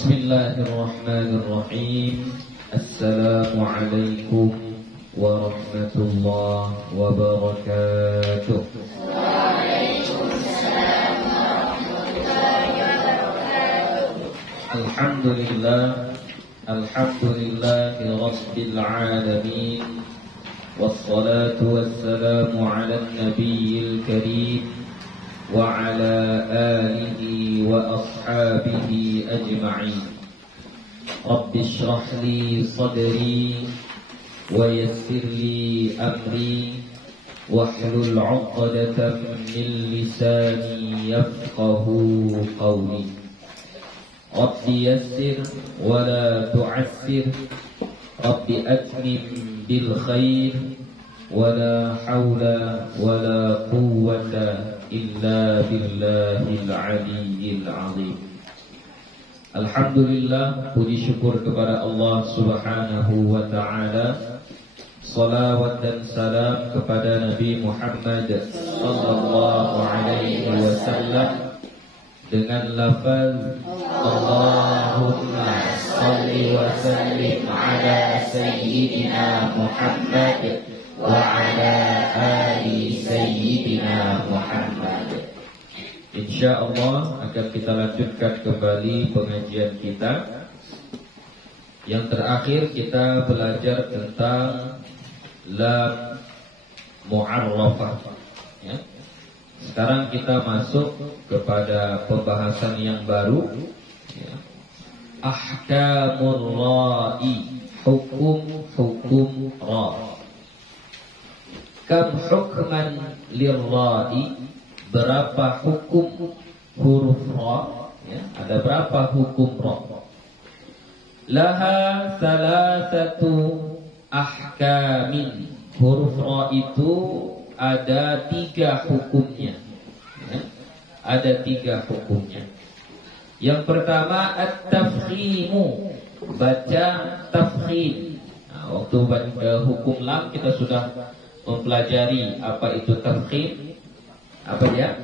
Bismillahirrahmanirrahim. Assalamualaikum warahmatullahi wabarakatuh. Waalaikumsalam warahmatullahi wabarakatuh. Alhamdulillah, alhamdulillahi rabbil alamin. Wassalatu wassalamu ala nabiyil karim wa ala alihi wa ashabihi ajma'in. Rabbi shrah li sadri wa yassir li amri wahlul 'uqdatam min lisani yafqahu qawli. Rabbi yassir wa la tu'assir, Rabbi atmim bil khair, wa la hawla wa la quwwata illa billahil aliyyil azim. Alhamdulillah, puji syukur kepada Allah Subhanahu wa ta'ala. Salawat dan salam kepada Nabi Muhammad sallallahu alaihi wasallam dengan lafaz Allahumma salli wa sallim ala sayyidina Muhammad wa ala ali sayyidina Muhammad. InsyaAllah akan kita lanjutkan kembali pengajian kita. Yang terakhir kita belajar tentang lam mu'arrafah, ya. Sekarang kita masuk kepada pembahasan yang baru, ya. Ahkamur ra'i, hukum ra'. Kam hukman lirra'i, berapa hukum huruf ra, ya, ada berapa hukum ra? Laha salasatu ahkamin, huruf ra itu ada 3 hukumnya, ya, ada 3 hukumnya. Yang pertama at-tafkhimu, baca tafkhim. Nah, waktu hukum lam kita sudah mempelajari apa itu tafkhim. Apa dia?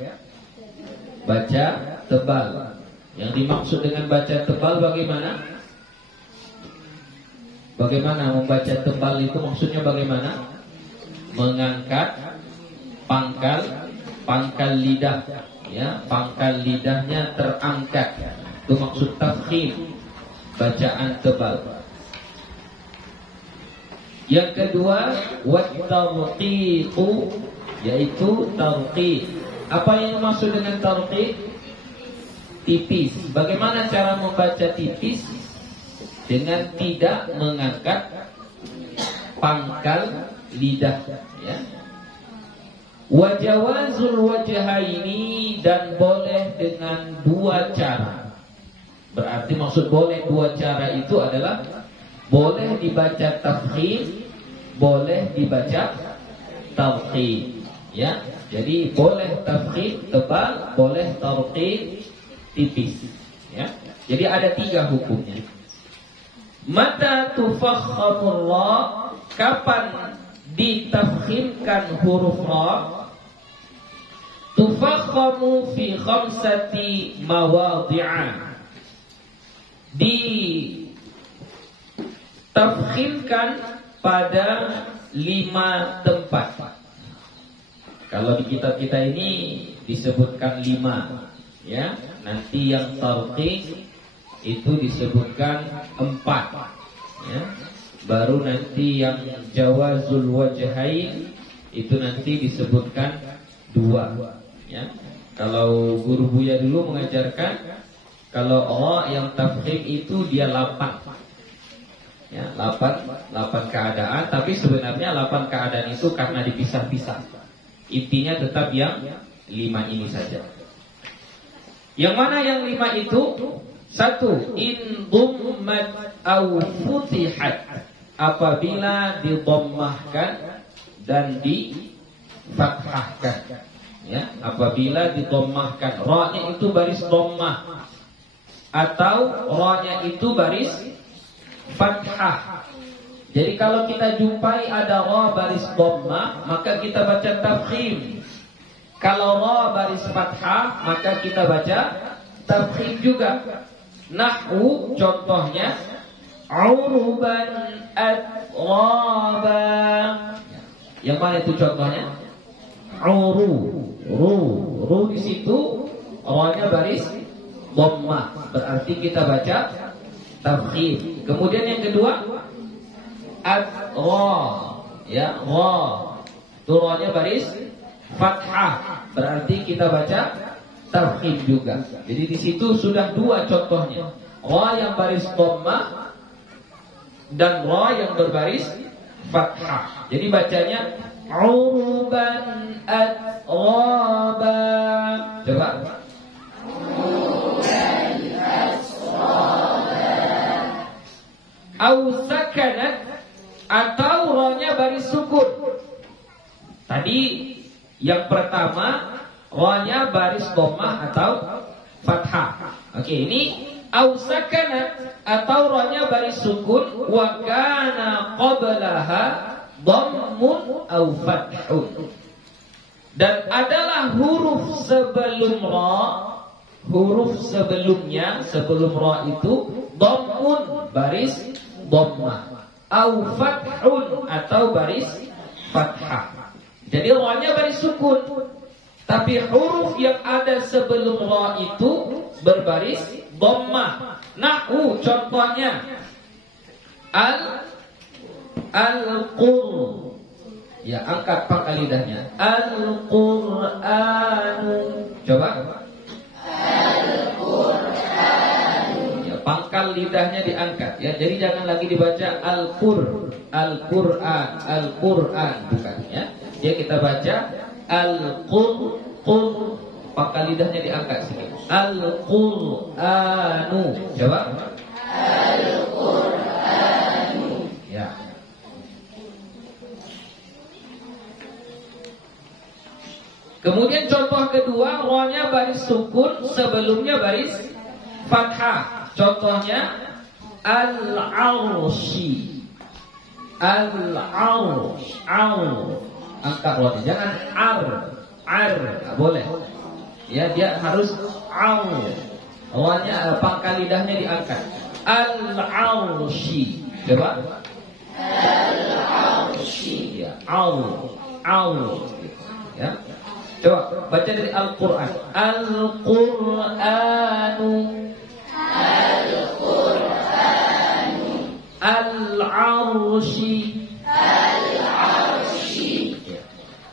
Baca tebal. Yang dimaksud dengan baca tebal bagaimana? Bagaimana membaca tebal itu maksudnya bagaimana? Mengangkat pangkal lidah, ya, pangkal lidahnya terangkat. Itu maksud tafkhim, bacaan tebal. Yang kedua, wat tarqiqu, yaitu tarqiq. Apa yang dimaksud dengan tarqiq? Tipis. Bagaimana cara membaca tipis? Dengan tidak mengangkat pangkal lidah, ya. Wajawazul wajhaini, dan boleh dengan 2 cara. Berarti maksud boleh 2 cara itu adalah boleh dibaca tafkhim, boleh dibaca tarqiq, ya. Jadi boleh tafkhim tebal, boleh tarqiq tipis, ya. Jadi ada 3 hukumnya. Mata tufakhamur ra, kapan ditafkhimkan huruf ra? Tufakhamu fi 5 mawadhi'a, ditafkhimkan pada 5 tempat. Kalau di kitab kita ini disebutkan 5, ya. Nanti yang tarqiq itu disebutkan 4, ya. Baru nanti yang jawazul wajhain itu nanti disebutkan 2, ya. Kalau guru Buya dulu mengajarkan kalau ra yang tafkhim itu dia 8. Ya, 8 keadaan, tapi sebenarnya 8 keadaan itu karena dipisah-pisah. Intinya tetap yang 5 ini saja. Yang mana yang 5 itu? 1, in dhummat aw futihat, apabila didommahkan dan difathahkan, ya. Apabila didommahkan, ra-nya itu baris dommah atau ra-nya itu baris fathah. Jadi kalau kita jumpai ada ra baris dhammah, maka kita baca tafkhim. Kalau ra baris fathah, maka kita baca tafkhim juga. Nahwu contohnya uruban atraba. Yang mana itu contohnya? Ru di situ awalnya baris dhammah, berarti kita baca tafkhim. Kemudian yang kedua ra, ya ra, turunnya baris fathah, berarti kita baca tafkhim juga. Jadi di situ sudah dua contohnya, ra yang baris dhammah dan ra yang berbaris fathah. Jadi bacanya uruban atraba. Coba. Uruban atraba. Au sakanat, atau ra-nya baris sukun. Tadi yang pertama ra-nya baris dhammah atau fathah. Oke, ini au sakanat atau ra-nya baris sukun wa kana qablaha dhammun au fathun. Dan adalah huruf sebelum ra, huruf sebelumnya sebelum ra itu dhammun baris dhammah, au fathun atau baris fathah. Jadi ra-nya baris sukun, tapi huruf yang ada sebelum ra itu berbaris dhammah. Nahwu contohnya al-qur. Ya, angkat pangkal lidahnya. Al-Qur'anu. Coba. Al-Qur'anu. Ya, pangkal lidahnya diangkat ya. Jadi jangan lagi dibaca Al-Qur'an, Al-Qur'an bukan ya. Jadi kita baca Al-Qur, pangkal lidahnya diangkat sini. Al-Qur'anu. Coba. Al-Qur'anu. Ya. Kemudian contoh kedua, ra-nya baris sukun, sebelumnya baris fathah. Contohnya al-arshi. Al-arsh, angkat ra-nya, jangan enggak boleh. Ya, dia harus ra-nya pangkal lidahnya diangkat. Al-arshi. Coba. Al-arshi. Ya, ya. Coba baca dari Al-Qur'an. Al-Qur'anu. Al-Qur'anu. Al-arshi. Al-arshi.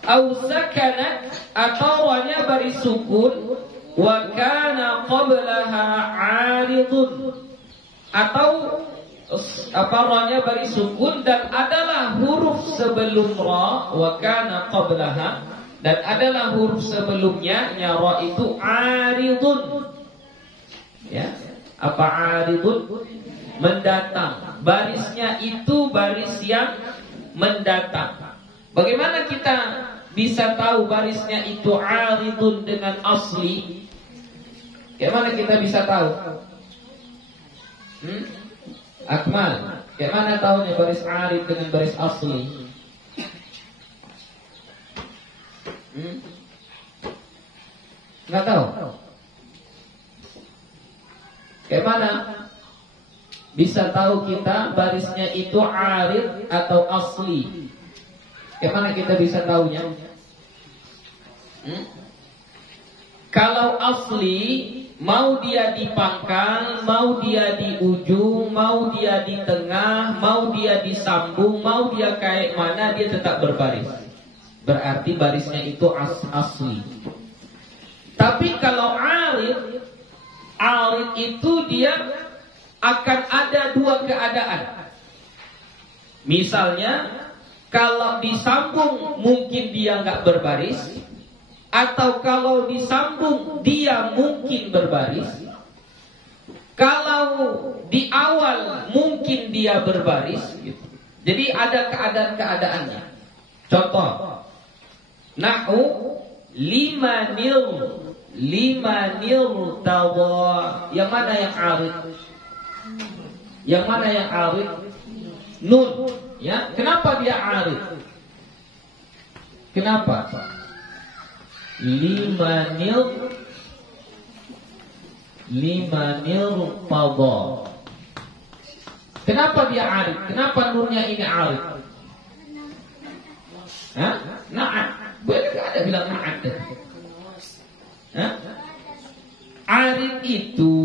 Au sakanat, atau ra-nya baris sukun wa kana qablaha 'aridun, atau ra-nya baris sukun dan adalah huruf sebelum ra wa kana qablaha, dan adalah huruf sebelumnya ra itu aridun. Ya, apa aridun? Mendatang. Barisnya itu baris yang mendatang. Bagaimana kita bisa tahu barisnya itu aridun dengan asli? Bagaimana kita bisa tahu? Akmal, bagaimana tahunya baris arid dengan baris asli? Nggak tahu. Bagaimana bisa tahu kita barisnya itu arid atau asli? Bagaimana kita bisa tahunya? Kalau asli, mau dia di pangkal, mau dia di ujung, mau dia di tengah, mau dia disambung, mau dia kayak mana, dia tetap berbaris. Berarti barisnya itu asli. Tapi kalau arid itu dia akan ada dua keadaan. Misalnya, kalau disambung mungkin dia nggak berbaris, atau kalau disambung dia mungkin berbaris. Kalau di awal mungkin dia berbaris. Gitu. Jadi ada keadaan-keadaannya. Contoh. Nahwu limanil tawa. Yang mana yang arid? Yang mana yang arid? Nun. Ya, kenapa dia arid? Kenapa? Limanil limanil tada. Kenapa dia arid? Kenapa nunnya ini arid? Hah? Na'at. Boleh gak ada bilang na'at? Hah? Arid itu,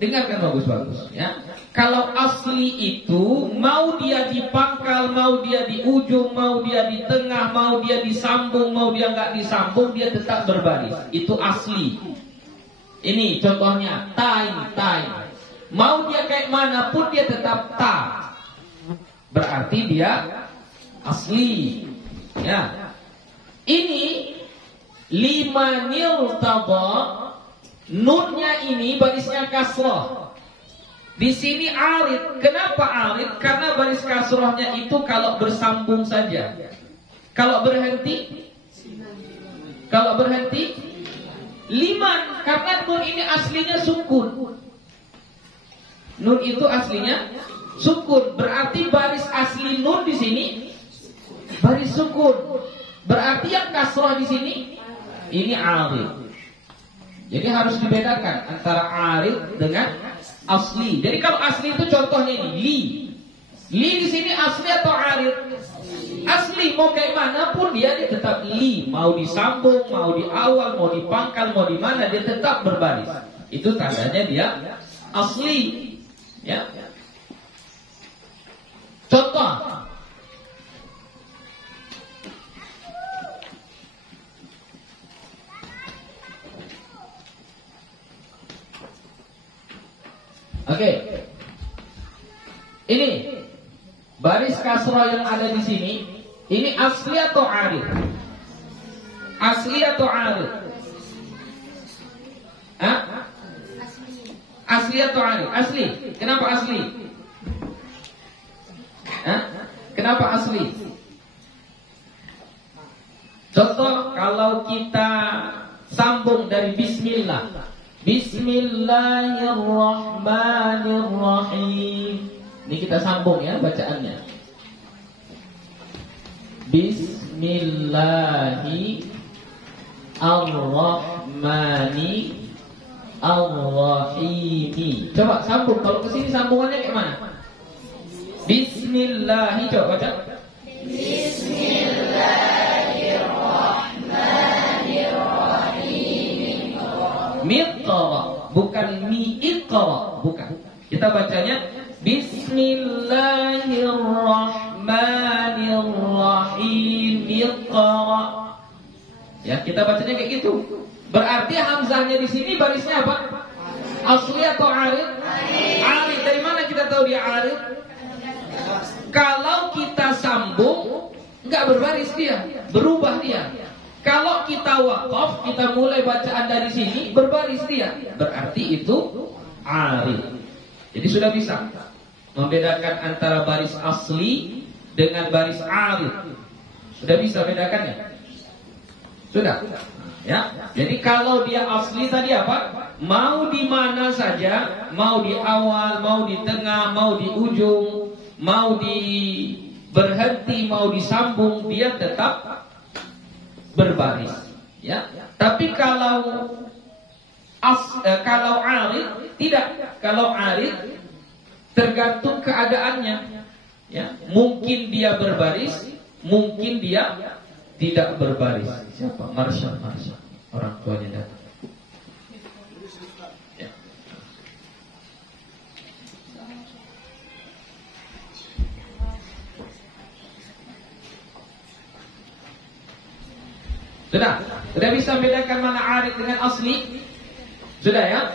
dengarkan bagus-bagus ya. Kalau asli itu, mau dia di pangkal, mau dia di ujung, mau dia di tengah, mau dia disambung, mau dia nggak disambung, dia tetap berbaris. Itu asli. Ini contohnya time. Mau dia kayak manapun dia tetap ta. Berarti dia asli. Ya. Ini limanil tada, nunnya ini barisnya kasrah. Di sini arid. Kenapa arid? Karena baris kasrahnya itu kalau bersambung saja. Kalau berhenti liman. Karena nun ini aslinya sukun. Nun itu aslinya sukun. Berarti baris asli nun di sini baris sukun. Berarti yang kasrah di sini ini arid. Jadi harus dibedakan antara arid dengan asli. Jadi kalau asli itu contohnya ini li. Li di sini asli atau arid? Asli. Mau kayak mana pun dia tetap li. Mau disambung, mau di awal, mau di pangkal, mau di mana dia tetap berbaris. Itu tandanya dia asli. Ya. Contoh. Oke. Ini baris kasrah yang ada di sini, ini asli atau arid? Asli atau arid? Hah? Asli atau arid? Asli. Kenapa asli? Hah? Kenapa asli? Contoh kalau kita sambung dari bismillah. Bismillahirrahmanirrahim. Ini kita sambung ya bacaannya. Bismillahirrahmanirrahim. Coba sambung. Kalau kesini sambungannya kayak mana? Bismillah. Coba baca. Bismillahirrahmanirrahim. Miqra, bukan miqra, bukan. Kita bacanya Bismillahirrahmanirrahim. Miqra. Ya, kita bacanya kayak gitu. Berarti hamzahnya di sini barisnya apa? Asli atau arid? Arid. Dari mana kita tahu dia arid? Kalau kita sambung, enggak berbaris dia, berubah dia. Kalau kita waqaf, kita mulai bacaan dari sini, berbaris dia. Berarti itu arid. Jadi sudah bisa membedakan antara baris asli dengan baris arid. Sudah bisa bedakannya? Sudah. Ya. Jadi kalau dia asli tadi apa? Mau di mana saja, mau di awal, mau di tengah, mau di ujung, mau di berhenti, mau disambung, dia tetap berbaris, ya. Tapi kalau arid tidak. Kalau arid tergantung keadaannya, ya. Mungkin dia berbaris, mungkin dia tidak berbaris. Siapa? Marsha, orang tuanya datang. Ya. Sudah bisa bedakan mana arid dengan asli? Sudah ya?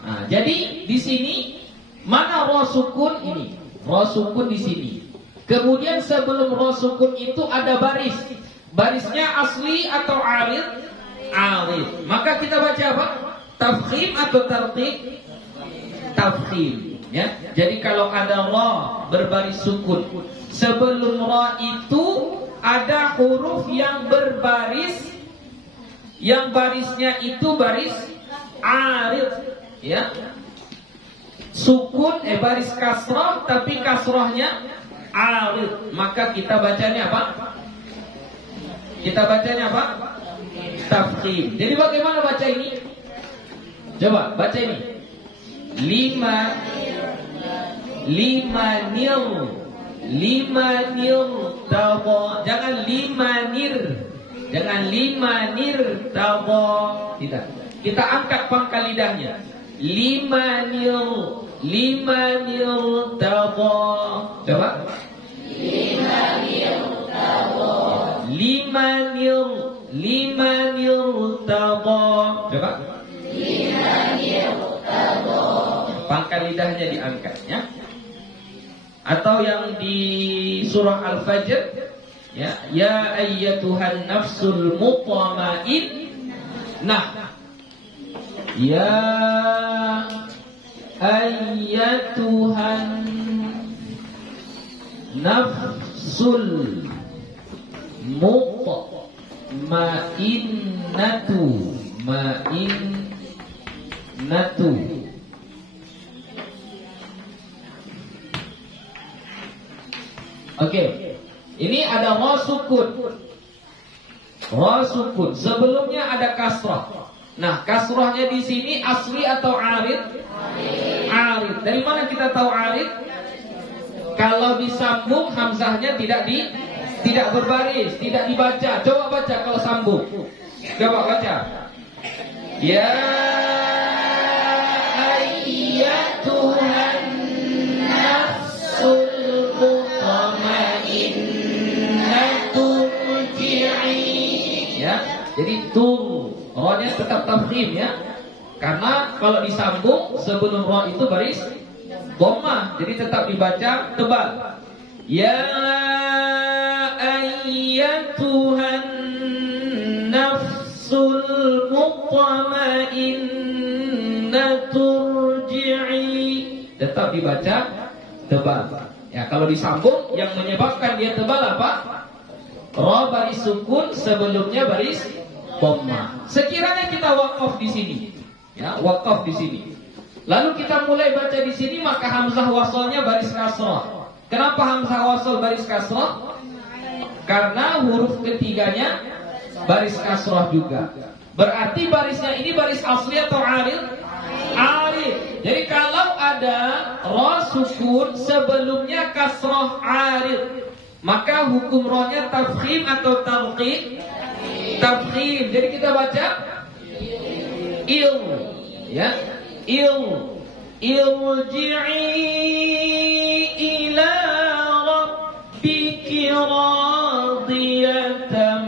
Nah, jadi di sini mana ra sukun ini? Ra sukun di sini. Kemudian sebelum ra sukun itu ada baris. Barisnya asli atau arid? Arid. Maka kita baca apa? Tafkhim atau tarqiq? Tafkhim, ya. Jadi kalau ada ra berbaris sukun, sebelum ra itu ada huruf yang berbaris, yang barisnya itu baris arid, ya. Sukun baris kasrah, tapi kasrahnya arid. Maka kita bacanya apa? Kita bacanya apa? Tafkhim. Jadi bagaimana baca ini? Coba baca ini. Limanir tabo. Jangan limanir tabo. Tidak. Kita angkat pangkal lidahnya. Limanir tabo. Coba. Limanir tabo. Coba. Pangkal lidahnya diangkat, ya. Atau yang di surah Al-Fajr, ya, ya ayyatuhan nafsul mutmainnah. Ya ayyatuhan nafsul mainnatu. Oke, ini ada ra sukun. Sebelumnya ada kasrah. Nah, kasrahnya di sini asli atau arid? Arid. Dari mana kita tahu arid? Kalau disambung hamzahnya tidak berbaris, tidak dibaca. Coba baca kalau sambung. Coba baca. Ya ayyatuhan nafsul ya, jadi tur, ra-nya tetap tafkhim, ya. Karena kalau disambung sebelum ra itu baris dhammah, jadi tetap dibaca tebal. Ya ayyatuhan nafsul mutmainnatu irji'i, tetap dibaca tebal. Ya, kalau disambung yang menyebabkan dia tebal apa? Ra baris sukun, sebelumnya baris dhammah. Sekiranya kita wakaf di sini, ya, wakaf di sini. Lalu kita mulai baca di sini, maka hamzah wasalnya baris kasrah. Kenapa hamzah wasal baris kasrah? Karena huruf ketiganya baris kasrah juga. Berarti barisnya ini baris asli atau arid? Arid. Jadi kalau ada ra sukun sebelumnya kasrah arid, maka hukum ra-nya tafkhim atau tarqiq? Tafkhim. Jadi kita baca il, ya, irji'i ila rabbiki radiyatan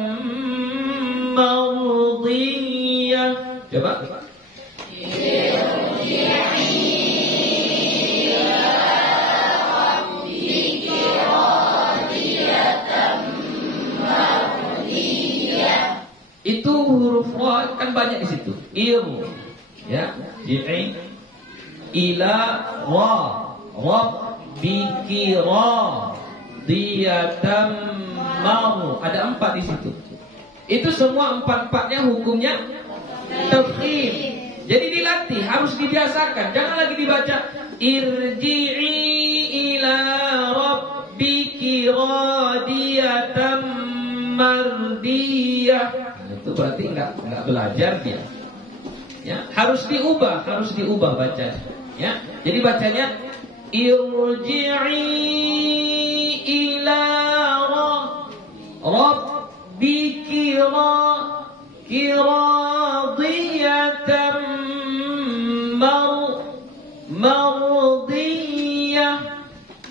mardiyah. Coba. Itu huruf ra kan banyak di situ. Il, ya, ji'i ila ra rabbiki radiyatan mar. Ada 4 di situ. Itu semua 4-4-nya hukumnya tafkhim. Jadi dilatih, harus dibiasakan. Jangan lagi dibaca irji'i ila rabbiki radiyatan mardiyah. Itu berarti enggak belajar dia. Ya, harus diubah bacanya. Ya. Jadi bacanya irji'i ila rabbiki radiyatan mardiyah.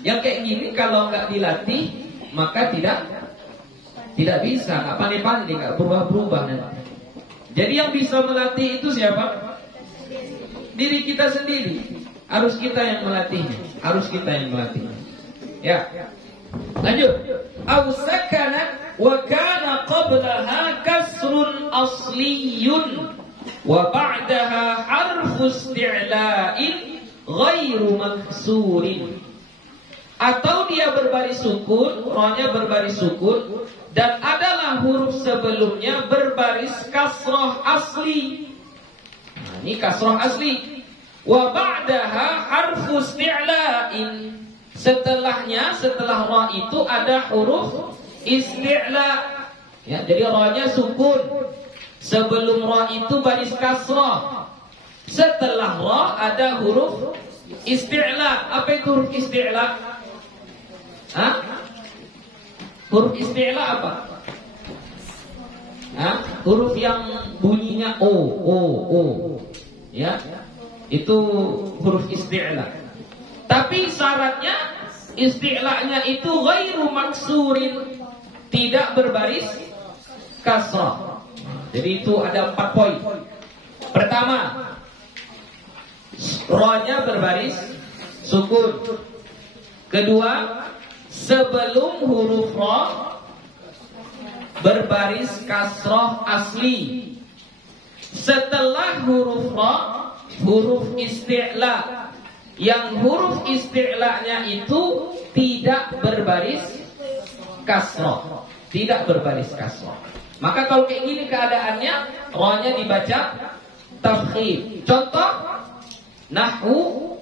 Yang kayak gini kalau enggak dilatih maka tidak bisa, nggak pandai-pandai, nggak berubah-berubah nanti. Jadi yang bisa melatih itu siapa? Diri kita sendiri. Harus kita yang melatihnya. Ya. Lanjut. Aw sakana wa kana qablaha kasrun asliyun wa ba'daha harfu isti'la'in ghairu maksurin. Atau dia berbaris sukun, ra-nya berbaris sukun, dan adalah huruf sebelumnya berbaris kasrah asli. Nah, ini kasrah asli. Wa ba'daha harfu isti'la'in. Setelahnya, setelah ra itu ada huruf isti'la. Ya, jadi ra-nya sukun. Sebelum ra itu baris kasrah. Setelah ra ada huruf isti'la. Apa itu huruf isti'la? Hah? Huruf isti'la apa? Hah? Huruf yang bunyinya o. Ya. Itu huruf isti'la. Tapi syaratnya isti'la'nya itu ghairu maksurin, tidak berbaris kasrah. Jadi itu ada 4 poin. Pertama, ra-nya berbaris sukun. Kedua, sebelum huruf ra berbaris kasrah asli. Setelah huruf ra, huruf isti'la. Yang huruf isti'la'nya itu tidak berbaris kasrah. Tidak berbaris kasrah. Maka kalau kayak gini keadaannya, ra-nya dibaca tafkhim. Contoh nahwu.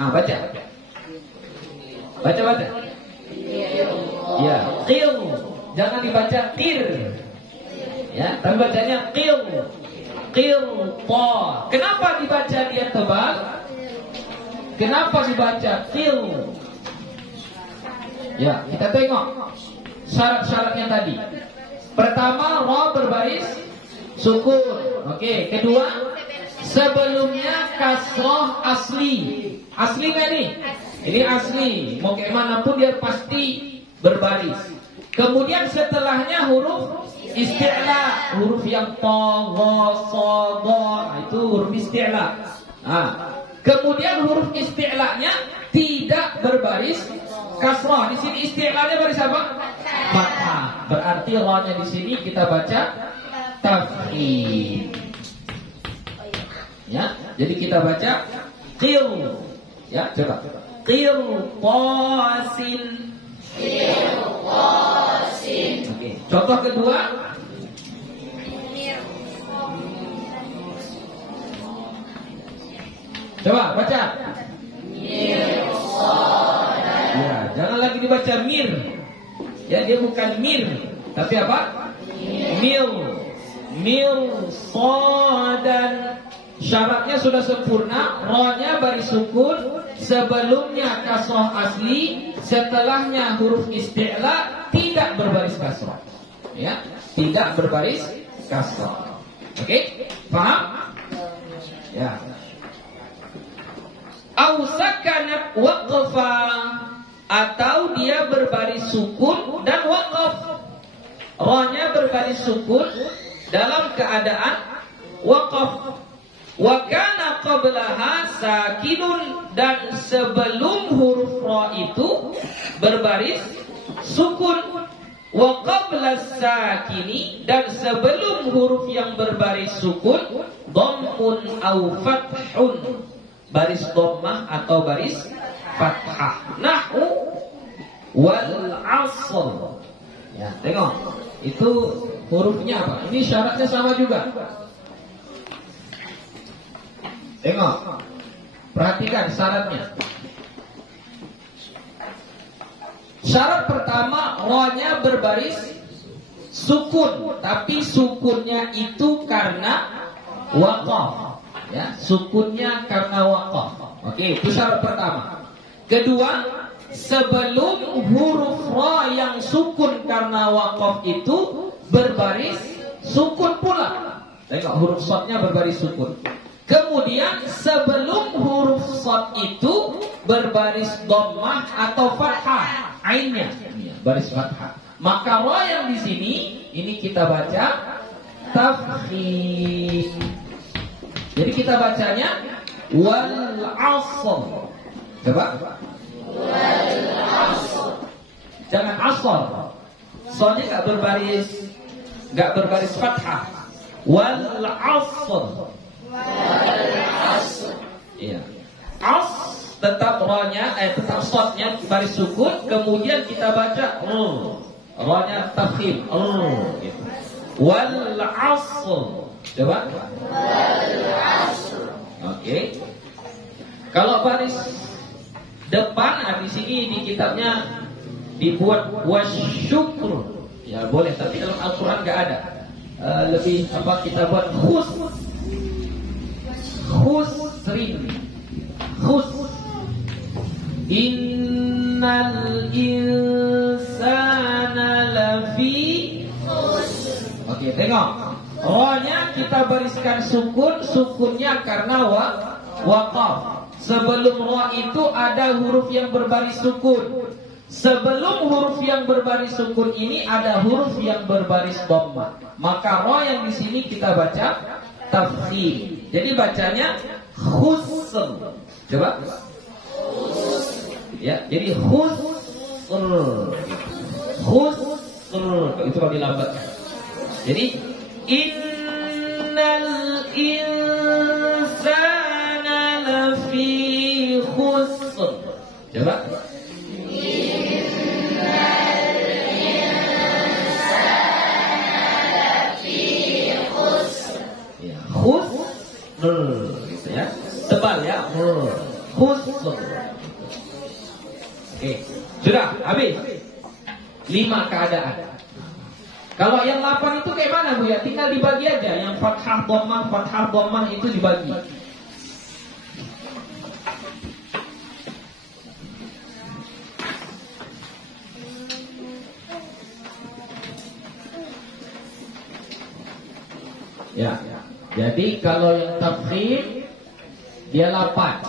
Baca. Ya, qil. Jangan dibaca tir. Ya, tapi bacanya qil. Qilta. Kenapa dibaca dia tebal? Kenapa dibaca qil? Ya, kita tengok syarat-syaratnya tadi. Pertama, ra berbaris sukun. Oke, kedua, sebelumnya kasroh asli. Asli nggak nih? Ini asli. Mau kayak mana pun dia pasti berbaris. Kemudian setelahnya huruf isti'la, huruf yang ta, gha, sa, dha. Itu huruf isti'la. Kemudian huruf isti'lanya tidak berbaris kasrah. Di sini isti'lanya baris apa? Fathah. Berarti ra-nya di sini kita baca tafkhim. Ya, jadi kita baca qil. Ya, coba. Qil qasin. Oke. Contoh kedua. Coba baca. Ya, jangan lagi dibaca mir. Ya, dia bukan mir, tapi apa? Mil sodan. Syaratnya sudah sempurna. Ra-nya baris sukun, sebelumnya kasrah asli, setelahnya huruf isti'la, tidak berbaris kasrah. Ya, tidak berbaris kasrah. Oke? Paham? Ya. Au sakanat waqfa, atau dia berbaris sukun dan waqaf. Ra-nya berbaris sukun dalam keadaan waqaf. Wa kana qablaha sakinun, dan sebelum huruf ra itu berbaris sukun. Wa qabla sakini, dan sebelum huruf yang berbaris sukun dhammun au fathun, baris dhammah atau baris fathah. Nahwu wal 'asr. Ya, tengok. Itu hurufnya apa? Ini syaratnya sama juga. Tengok. Perhatikan syaratnya. Syarat pertama, ra-nya berbaris sukun, tapi sukunnya itu karena waqaf. Ya, sukunnya karena waqaf. Oke, itu syarat pertama. Kedua, sebelum huruf ra yang sukun karena waqaf itu berbaris sukun pula. Tengok, huruf shadnya berbaris sukun. Kemudian sebelum huruf shad itu berbaris dhammah atau fathah, ainnya baris fathah. Maka ra yang di sini ini kita baca tafkhim. Jadi kita bacanya wal 'asr. Coba. Wal 'asr. Jangan asr. Soalnya enggak berbaris fathah. Wal 'asr. Iya. As tetap ra-nya tetap shadnya baris sukun, kemudian kita baca ra-nya tafkhim gitu. Wal 'asr. Coba. Wal 'asr. Oke. Kalau baris depan di sini di kitabnya dibuat wasyukr. Ya boleh, tapi dalam Al-Qur'an enggak ada. Lebih apa kita buat khus. khusrin. Khus. Innal insana lafi khusr. Oke, tengok. Ra-nya kita bariskan sukun, sukunnya karena waqaf. Sebelum ra itu ada huruf yang berbaris sukun. Sebelum huruf yang berbaris sukun ini ada huruf yang berbaris dhammah. Maka ra yang di sini kita baca tafkhim. Jadi bacanya khusr. Coba. Ya, jadi khusr. Khusr. Itu kalau dilambatkan. Jadi innal insana lafi khusr. Coba. Gitu ya. Tebal ya. Khusr. Oke. Sudah habis. 5 keadaan. Kalau yang 8 itu kayak mana Bu ya? Tinggal dibagi aja. Yang fathah dhammah itu dibagi. Ya. Jadi kalau yang tafkhim dia 8.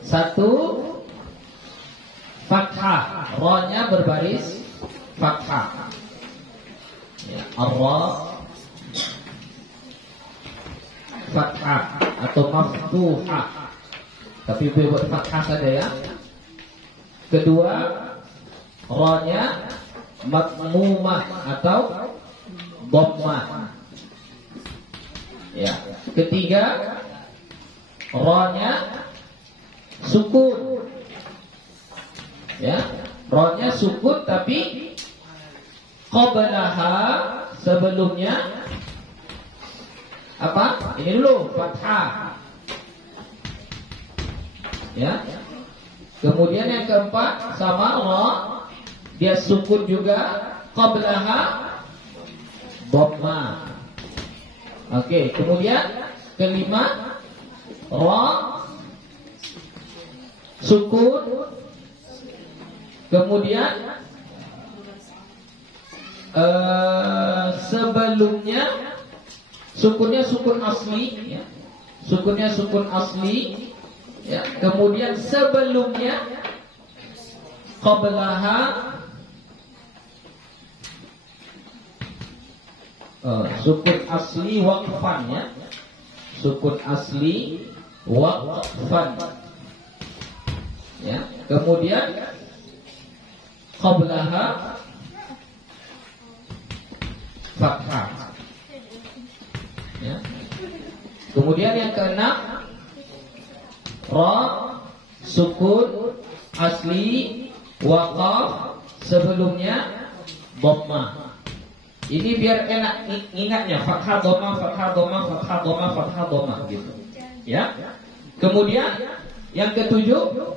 1 fathah, ra-nya berbaris fathah. Ya, ar-ra fathah atau maftuhah. Tapi buat fathah saja ya. Kedua, ra-nya madmumah atau dhammah. Ya. Ketiga, ra-nya sukun. Ya, ra-nya sukun tapi qablaha sebelumnya apa? Ini dulu fathah. Ya. Kemudian yang keempat sama ra dia sukun juga qablaha dhammah. Oke, kemudian kelima ra sukun, kemudian sebelumnya sukunnya sukun asli, ya. Sukunnya sukun asli, ya. Kemudian sebelumnya qablaha sukun asli waqfan, ya. Sukun asli waqfan, ya. Kemudian qablaha fathah, ya. Kemudian yang keenam ra sukun asli waqaf sebelumnya dhammah. Ini biar enak ingatnya, fathah dhammah fathah dhammah fathah dhammah fathah dhammah gitu. Ya. Kemudian yang ketujuh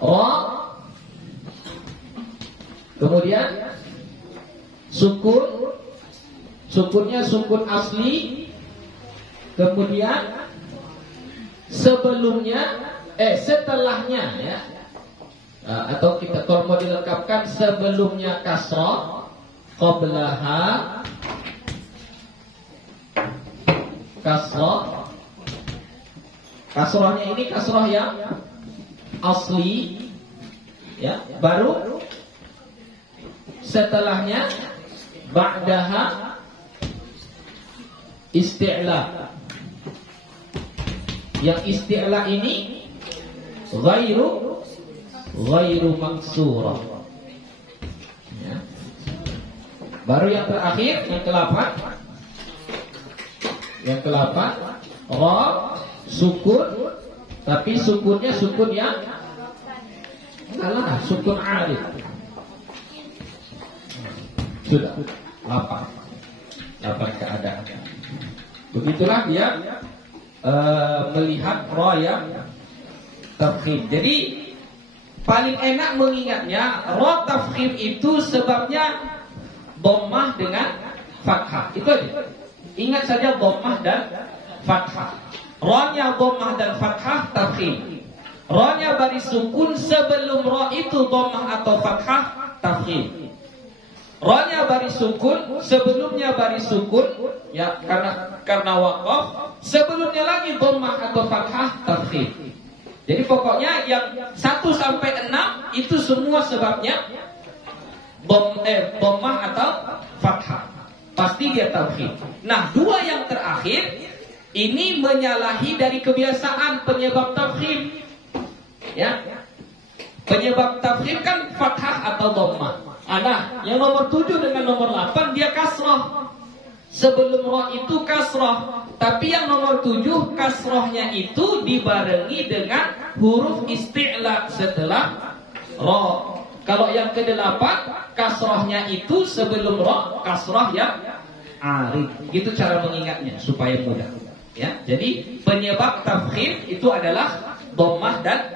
ra kemudian sukun, sukunnya sukun asli, kemudian sebelumnya setelahnya, ya. Atau kita kalau mau dilengkapkan sebelumnya kasrah, qablaha kasrah. Kasrahnya ini kasrah yang asli, ya. Baru setelahnya ba'daha isti'la. Yang isti'la ini ghairu maksurah, ya. Baru yang terakhir, yang ke-8. Yang ke-8 ra sukun, tapi sukunnya sukun yang sukun arif. Sudah 8 keadaan. Begitulah dia melihat ra yang tafkhim. Jadi paling enak mengingatnya ra tafkhim itu sebabnya dhammah dengan fathah. Itu aja. Ingat saja dhammah dan fathah. Ra-nya dhammah dan fathah tafkhim. Ra-nya baris sukun sebelum ra itu dhammah atau fathah tafkhim. Ra-nya baris sukun sebelumnya baris sukun ya karena waqaf, sebelumnya lagi dhammah atau fathah tafkhim. Jadi pokoknya yang 1 sampai 6 itu semua sebabnya dhammah atau fathah. Pasti dia tafkhim. Nah, 2 yang terakhir ini menyalahi dari kebiasaan penyebab tafkhim. Ya. Penyebab tafkhim kan fathah atau dhammah. Nah, yang nomor 7 dengan nomor 8 dia kasrah. Sebelum ra itu kasrah. Tapi yang nomor 7 kasrahnya itu dibarengi dengan huruf isti'la setelah ra. Kalau yang ke-8 kasrahnya itu sebelum ra kasrah yang arid. Gitu cara mengingatnya supaya mudah. Ya, jadi penyebab tafkhim itu adalah dhammah dan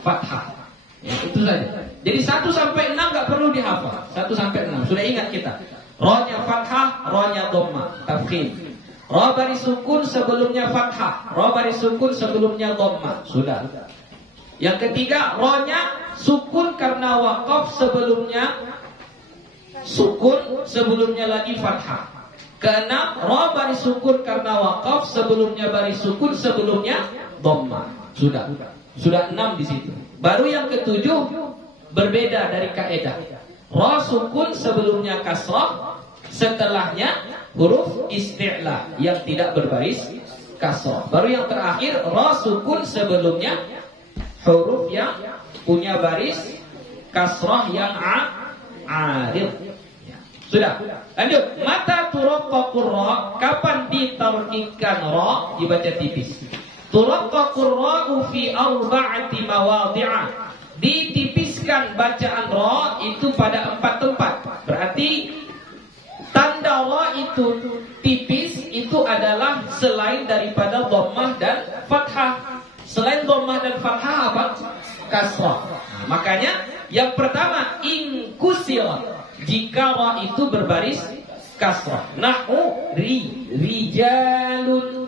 fathah. Ya, itu saja. Jadi 1 sampai 6 enggak perlu dihafal. 1 sampai 6 sudah ingat kita. Ra-nya fathah, ra-nya dhammah, tafkhim. Ra baris sukun sebelumnya fathah, ra baris sukun sebelumnya dhammah. Sudah. Yang ketiga, ra-nya sukun karena waqaf sebelumnya sukun, sebelumnya lagi fathah. Keenam, ra baris sukun karena waqaf sebelumnya baris sukun, sebelumnya dhammah. Sudah 6 di situ. Baru yang ke-7 berbeda dari kaidah. Ra sukun sebelumnya kasrah, setelahnya huruf isti'la yang tidak berbaris kasrah. Baru yang terakhir ra sukun sebelumnya huruf yang punya baris kasrah yang arid. Sudah. Lanjut. Mata turaqqaqur ra, kapan ditarqiqkan ra, dibaca tipis. Turaqqaqur ra'u fi arba'ati mawadhi'a. Ditipiskan bacaan ra itu pada 4 tempat. Berarti tanda ra itu tipis itu adalah selain daripada dhammah dan fathah. Selain dhammah dan fathah apa? Kasrah. Nah, makanya yang pertama inkusira, jika ra itu berbaris kasrah. Nahu rijalun.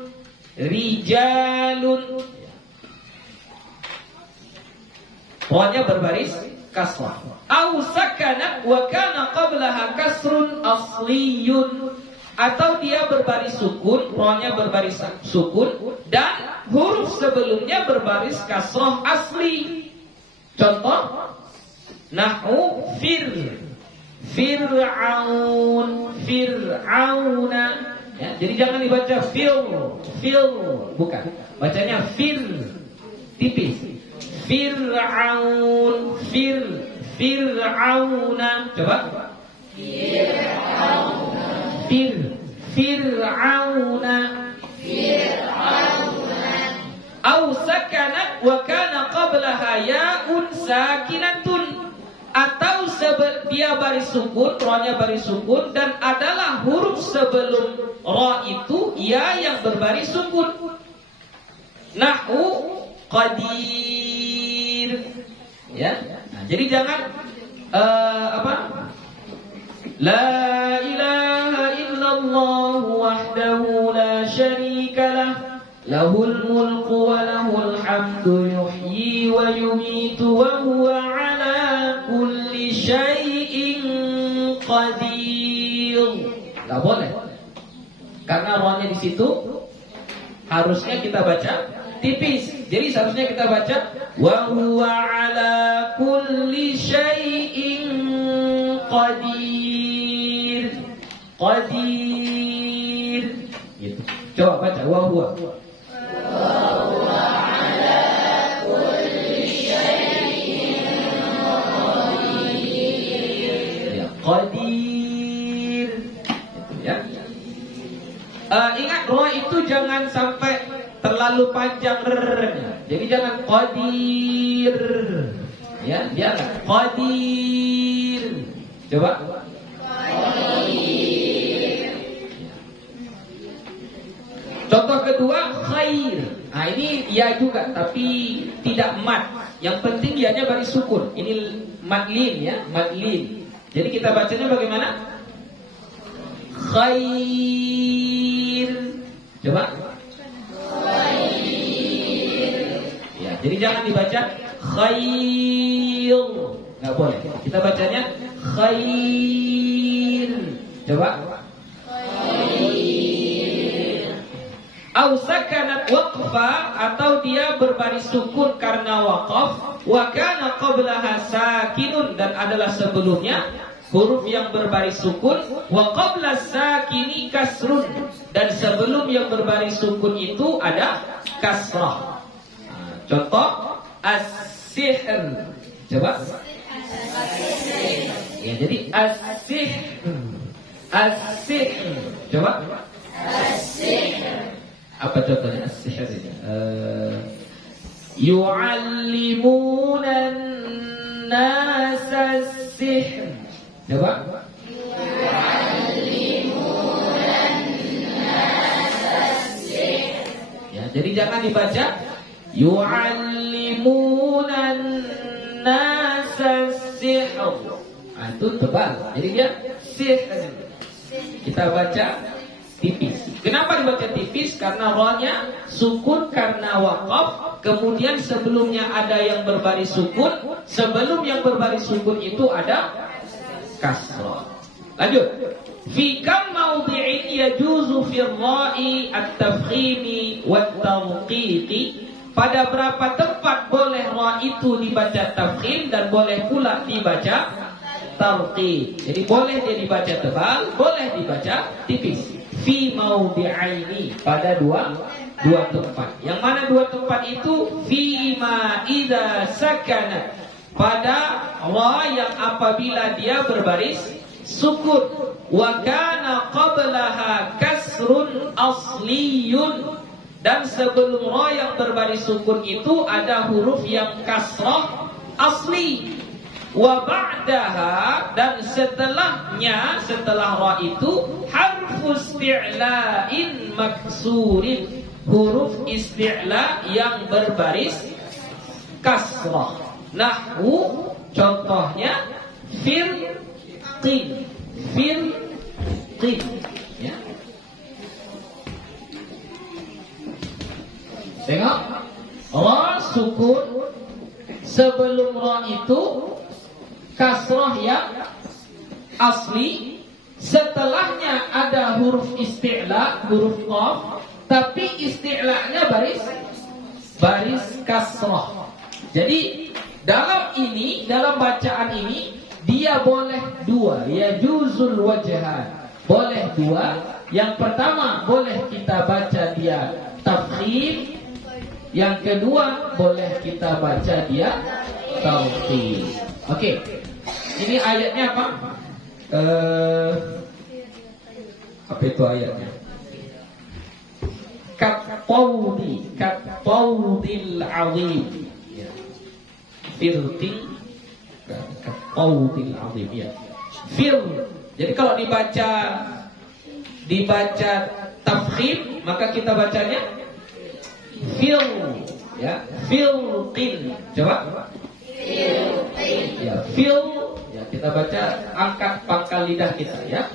Ra-nya berbaris kasrah. Au sakanat wa kana qablaha kasrun asliyun. Atau dia berbaris sukun, ra-nya berbaris sukun dan huruf sebelumnya berbaris kasrah asli. Contoh nahu fir'auna. Ya, jadi jangan dibaca fil, bukan. Bacanya tipis. Fir'auna. Coba. Fir'auna. Au sakanat wa kana qablaha ya'un sakinatun. Atau dia baris sukun, ra-nya baris sukun dan adalah huruf sebelum ra itu ya yang berbaris sukun. Nahu qadir. Ya. Nah, jadi jangan La ilaha illallah wahdahu la syarikalah lahul mulku wa lahul hamdu yuhyi wa yumitu wa huwa ala kulli syai'in qadir. Enggak boleh. Karena ra-nya di situ harusnya kita baca tipis. Jadi seharusnya kita baca wa huwa ala kulli syai'in qadir. Gitu. Coba baca wa huwa ala kulli syai'in qadir. Ya. Ingat ra itu jangan sampai terlalu panjang r-nya. Jadi jangan qadir. Ya, jangan qadir. Coba. Contoh kedua khair. Nah ini ya juga tapi tidak mat. Yang penting ianya baris sukun. Ini madlin ya, madlin. Jadi kita bacanya bagaimana? Khair. Coba. Ya, jadi jangan dibaca khair. Nggak boleh. Kita bacanya khair. Coba. Au sakanat waqfa, atau dia berbaris sukun karena waqaf, wa kana qablaha sakinun, dan adalah sebelumnya huruf yang berbaris sukun, wa qabla sakini kasrun, dan sebelum yang berbaris sukun itu ada kasrah. Nah, contoh as-sihr. Coba. Ya, jadi as-sihr. As-sihr. Coba. As-sihr. Apa contohnya as-sihr ini? Yu'allimuna an-nasa as-sihr. Coba. Yu'allimuna an-nasa as-sihr. Ya, jadi jangan dibaca yu'allimuna an-nasa as-sihr. Nah, itu tebal. Jadi dia sihr. Kita baca tipis. Kenapa dibaca tipis? Karena rohnya sukun karena wakaf. Kemudian sebelumnya ada yang berbaris sukun. Sebelum yang berbaris sukun itu ada kasrah. Lanjut. Fi kam mawdi'in yajuzu fi ar-ra'i at-tafkhimi wat-tawqiqi. Pada berapa tempat boleh ra itu dibaca tafkhim dan boleh pula dibaca tarqiq. Jadi boleh dia dibaca tebal, boleh dibaca tipis. Fi mawdi'aini, pada dua tempat. Yang mana dua tempat itu? Fi ma idza sakana, pada ra yang apabila dia berbaris sukun, wa kana qablaha kasrun asliyun, dan sebelum ra yang berbaris sukun itu ada huruf yang kasrah asli. Wa ba'daha, dan setelahnya, setelah ra itu harfu isti'la'in maksurin, huruf isti'la yang berbaris kasrah. Nahwu, contohnya firqin, firqin, ya. Tengok, ra sukun, sebelum ra itu kasrah yang asli, setelahnya ada huruf isti'la, huruf qaf, tapi isti'la'nya baris kasrah. Jadi dalam bacaan ini dia boleh dua, ya juzul wajhan, boleh dua. Yang pertama boleh kita baca dia tafkhim, yang kedua boleh kita baca dia tawqif. Oke. Ini ayatnya apa? Apa itu ayatnya? Katawdil azim. Firqin, katawdil azim, ya. Fir. Jadi kalau dibaca tafkhim, maka kita bacanya fil, ya. Firqin. Coba. Ya, fil, ya, kita baca angkat pangkal lidah kita, ya.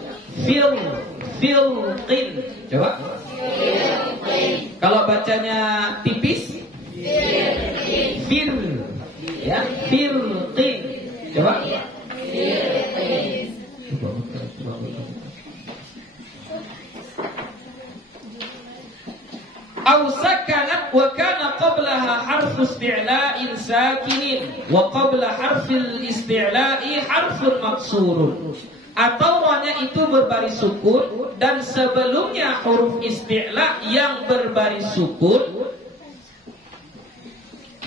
Filqin. Coba. Kalau bacanya tipis, fir, ya, filqin. Coba. Aw sakanat wa kana qablaha harfu isti'la'in sakinin wa qabla harfil isti'la'i harfun maksurun. Atau ra-nya itu berbaris sukun dan sebelumnya huruf isti'la yang berbaris sukun,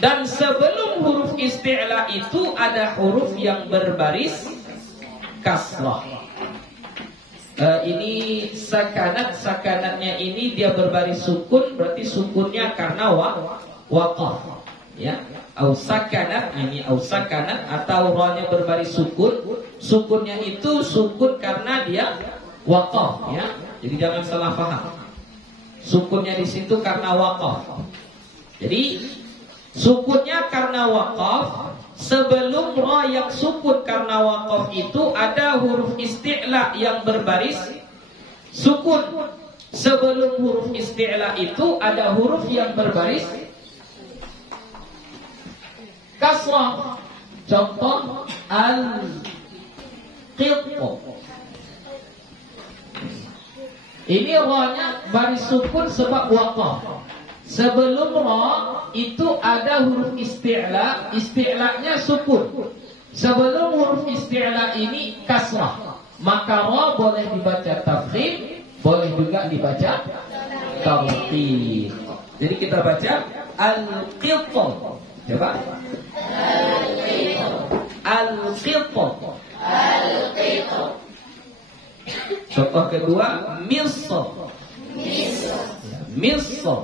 dan sebelum huruf isti'la itu ada huruf yang berbaris kasrah. Ini sakanatnya ini dia berbaris sukun, berarti sukunnya karena waqaf, ya. Au sakanat, ini au sakanat, atau ra-nya berbaris sukun, sukunnya itu sukun karena dia waqaf, ya. Jadi jangan salah paham. Sukunnya di situ karena waqaf. Jadi sukunnya karena waqaf. Sebelum ra yang sukun karena waqaf itu ada huruf isti'la yang berbaris sukun. Sebelum huruf isti'la itu ada huruf yang berbaris kasrah. Contoh al-qit. Ini ra-nya baris sukun sebab waqaf. Sebelum ra itu ada huruf isti'la, isti'lanya sukun. Sebelum huruf isti'la ini kasrah, maka ra boleh dibaca tafkhim, boleh juga dibaca tarqiq. Jadi kita baca al-qit. Coba. Al-qit. Al-qit. Contoh kedua, misr. Misr.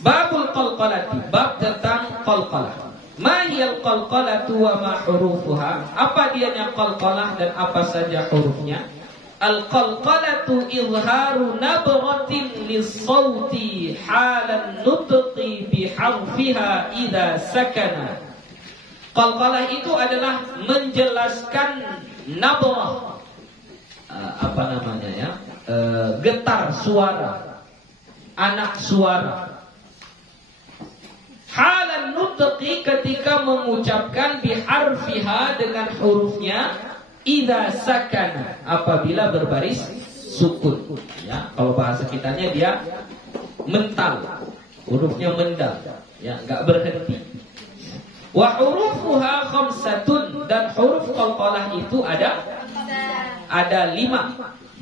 Babul qalqalati, bab tentang qalqalah. Ma hiyal qalqalatu wa ma hurufuha? Apa dianya qalqalah dan apa saja hurufnya? Al-qalqalatu izharu nabratin lis-sauti halan nutqi bi harfiha idza sakana. Qalqalah itu adalah menjelaskan nabrah, apa namanya ya? Getar suara, anak suara. Halan nutqi, ketika mengucapkan biharfiha, dengan hurufnya, idza sakana, apabila berbaris sukun. Ya, kalau bahasa kitanya dia mental, hurufnya mendal, ya, enggak berhenti. Wa hurufuha khamsatun, dan huruf qalqalah itu ada 5.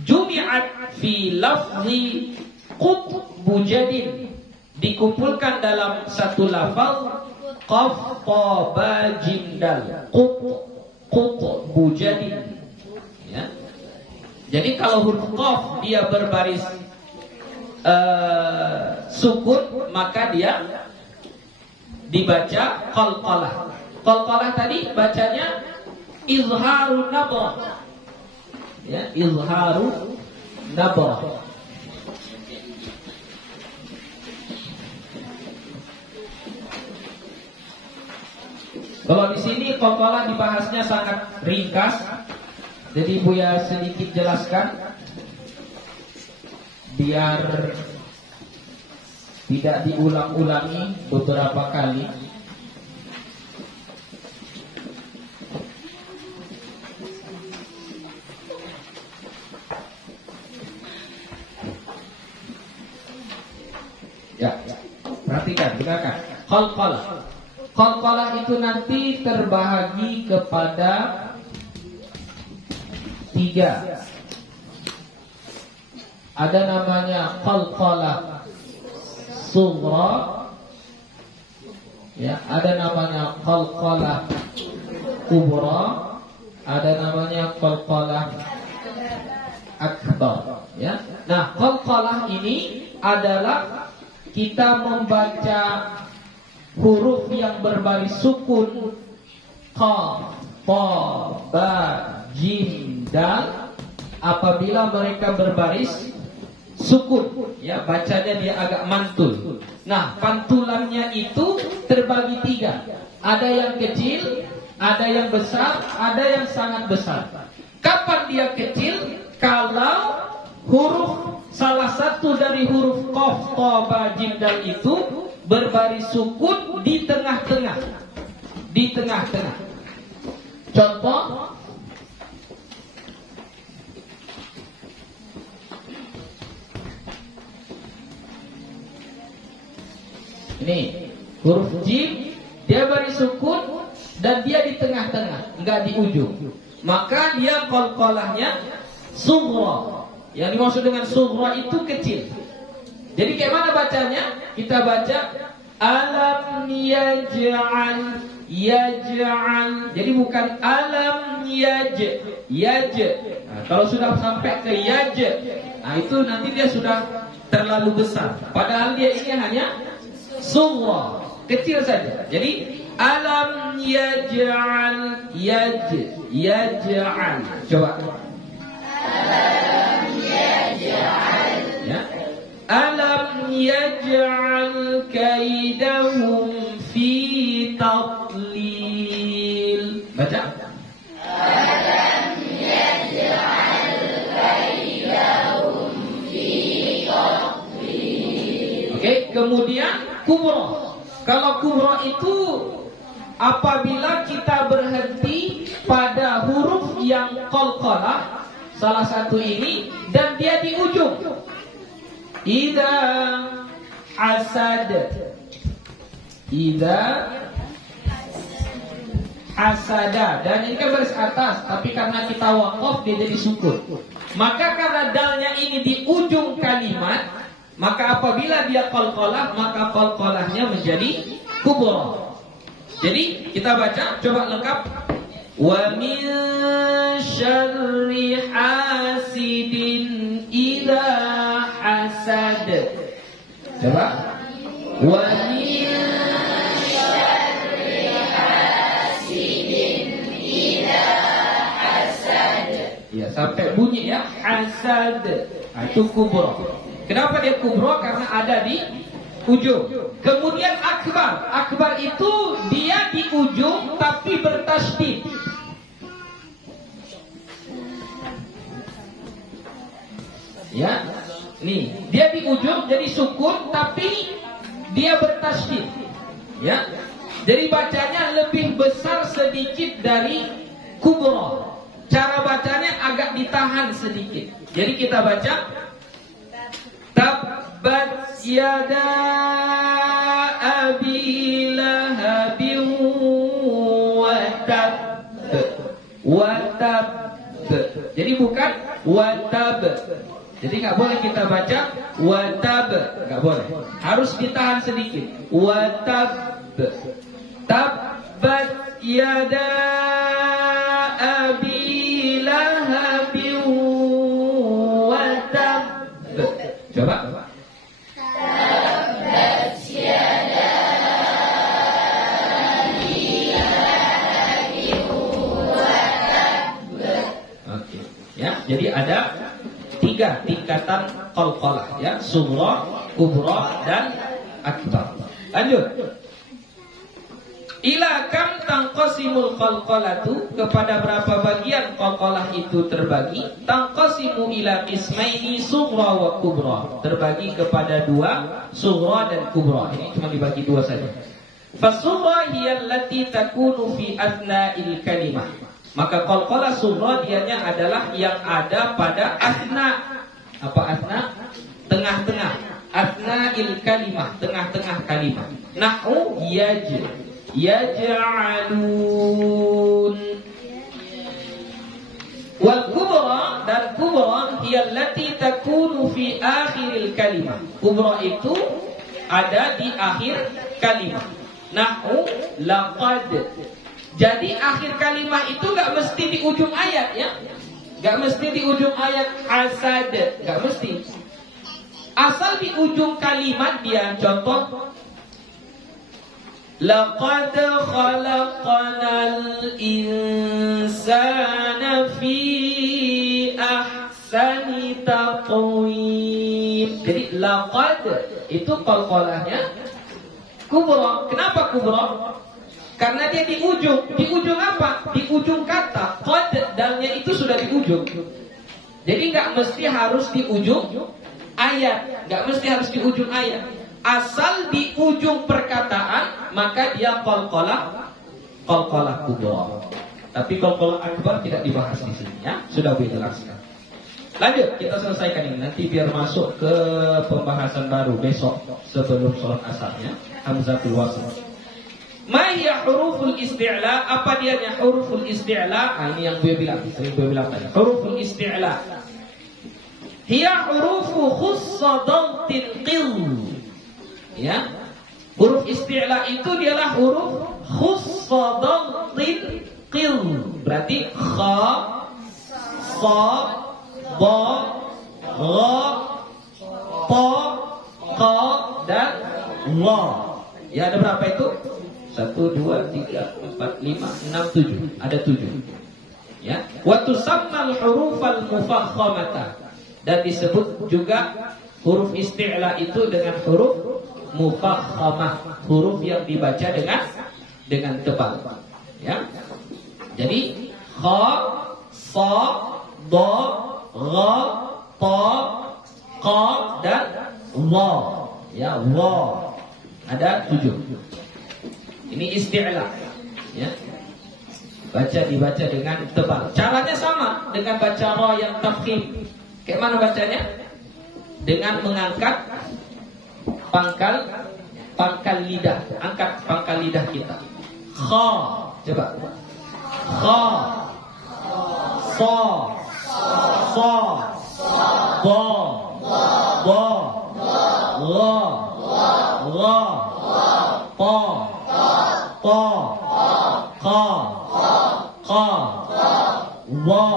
Jumi'at fi lafzi qutbu jadin, dikumpulkan dalam satu lafaz qaf ta ba jim dal, qutbu jadin. Ya. Jadi kalau huruf qaf dia berbaris sukun, maka dia dibaca qalqalah. Qalqalah tadi bacanya izharun nabrah. Ya, izharun nabrah. Kalau di sini qalqalah dibahasnya sangat ringkas, jadi Buya sedikit jelaskan biar tidak diulang-ulangi beberapa kali. Ya, perhatikan, dengarkan. Qalqalah. Qalqalah itu nanti terbahagi kepada 3. Ada namanya qalqalah sughra, ya, ada namanya qalqalah kubra, ada namanya qalqalah akbar, ya. Nah, qalqalah ini adalah kita membaca huruf yang berbaris sukun, qaf, ta, ba, jim, dal, apabila mereka berbaris sukun, ya, bacanya dia agak mantul. Nah, pantulannya itu terbagi 3. Ada yang kecil, ada yang besar, ada yang sangat besar. Kapan dia kecil? Kalau huruf salah satu dari huruf qaf, ta, ba, jim, dal itu berbaris sukun di tengah-tengah. Di tengah-tengah. Contoh, ini huruf jim, dia baris sukun dan dia di tengah-tengah, enggak di ujung. Maka dia qalqalahnya sughra. Yang dimaksud dengan sughra itu kecil. Jadi kayak mana bacanya? Kita baca alam yaj'al, yaj'al. Jadi bukan alam yaj. Nah, kalau sudah sampai ke yaj, nah itu nanti dia sudah terlalu besar. Padahal dia ini hanya sughra, kecil saja. Jadi alam yaj'al, yaj'al. Coba. Alam yaj'al, ya. Alam yaj'al kaidahum fi tadlil. Baca. Alam yaj'al Kemudian kubro. Kalau kubro itu apabila kita berhenti pada huruf yang qalqalah, salah satu ini, dan dia di ujung. Idza hasad, idza hasada, dan ini kan baris atas, tapi karena kita waqaf dia jadi sukun. Maka karena dalnya ini di ujung kalimat, maka apabila dia qalqalah, maka qalqalahnya menjadi kubra. Jadi kita baca, coba lengkap. Wa min syarri hasidin idza hasad. Coba. Wa min syarri hasidin idza hasad. Ya, sampai bunyi ya, hasad. Nah, itu kubra. Kenapa dia kubra? Karena ada di ujung. Kemudian akbar. Akbar itu dia di ujung tapi bertasydid. Ya, nih dia di ujung jadi sukun tapi dia bertasydid. Ya, jadi bacanya lebih besar sedikit dari kubra. Cara bacanya agak ditahan sedikit. Jadi kita baca tabbat yada abi lahabin wa tab. Jadi bukan watab. Jadi nggak boleh kita baca watab, nggak boleh. Harus ditahan sedikit. Watab. Tabbat yada abi lahabin wa tab. Coba. Tabbat yada abi lahabin wa tab. Oke. Ya, jadi ada 3 tingkatan qalqalah ya, sughra, kubra dan akbar. Lanjut. Ila kam tanqasimul qalqalatu, kepada berapa bagian qalqalah itu terbagi? Tanqasimu ila qismaini sughra wa kubra, terbagi kepada 2, sughra dan kubra. Ini cuma dibagi 2 saja. Fasughra hiya allati takunu fi athna'il kalimah. Maka qalqalah sughra dianya adalah yang ada pada athna. Apa athna? Tengah-tengah. Athna'il kalimah, tengah-tengah kalimat. Nahu yaj'alun. Wal kubra, dan kubra hiya allati takunu fi akhiril kalimah. Kubra itu ada di akhir kalimat. Nahu laqad. Jadi akhir kalimat itu gak mesti di ujung ayat ya. Gak mesti di ujung ayat hasad, gak mesti. Asal di ujung kalimat dia. Contoh, laqad khalaqnal insana fi ahsani taqwim. Jadi laqad itu qalqalahnya kubra. Kenapa kubra? Karena dia di ujung. Di ujung apa? Di ujung kata. Qad, dalnya itu sudah di ujung. Jadi nggak mesti harus di ujung ayat. Nggak mesti harus di ujung ayat. Asal di ujung perkataan, maka dia qalqalah kubra. Tapi qalqalah akbar tidak dibahas di sini ya. Sudah boleh jelaskan. Lanjut, kita selesaikan ini. Nanti biar masuk ke pembahasan baru besok sebelum sholat asarnya. Hamzatul wasl. Ma hiya huruful isti'la? Apa dia huruful isti'la? Ini yang gue bilang, sering gue bilang tadi. Huruful isti'la. Hiya hurufu khussadautin qil. Ya. Huruf isti'la itu dialah huruf khussadautin qil. Berarti kha, sa, ba, gha, ta, qa dan la. Ya, ada berapa itu? 1, 2, 3, 4, 5, 6, 7. Ada 7. Ya. Wa tusammal hurufal mufakhamata. Dan disebut juga huruf isti'la itu dengan huruf mufakhamah, huruf yang dibaca dengan tebal. Ya. Jadi kha, sa, da, gha, ta, qa dan la. ya, wa. Ada 7. Ini isti'la, ya. Dibaca dengan tebal. Caranya sama dengan baca ra yang tafkhim. Kayak mana bacanya? Dengan mengangkat pangkal lidah, angkat pangkal lidah kita. Kha, coba. Kha, sa, sa, ba, ba, ra, ra, ta, ta, kha, kha, wa,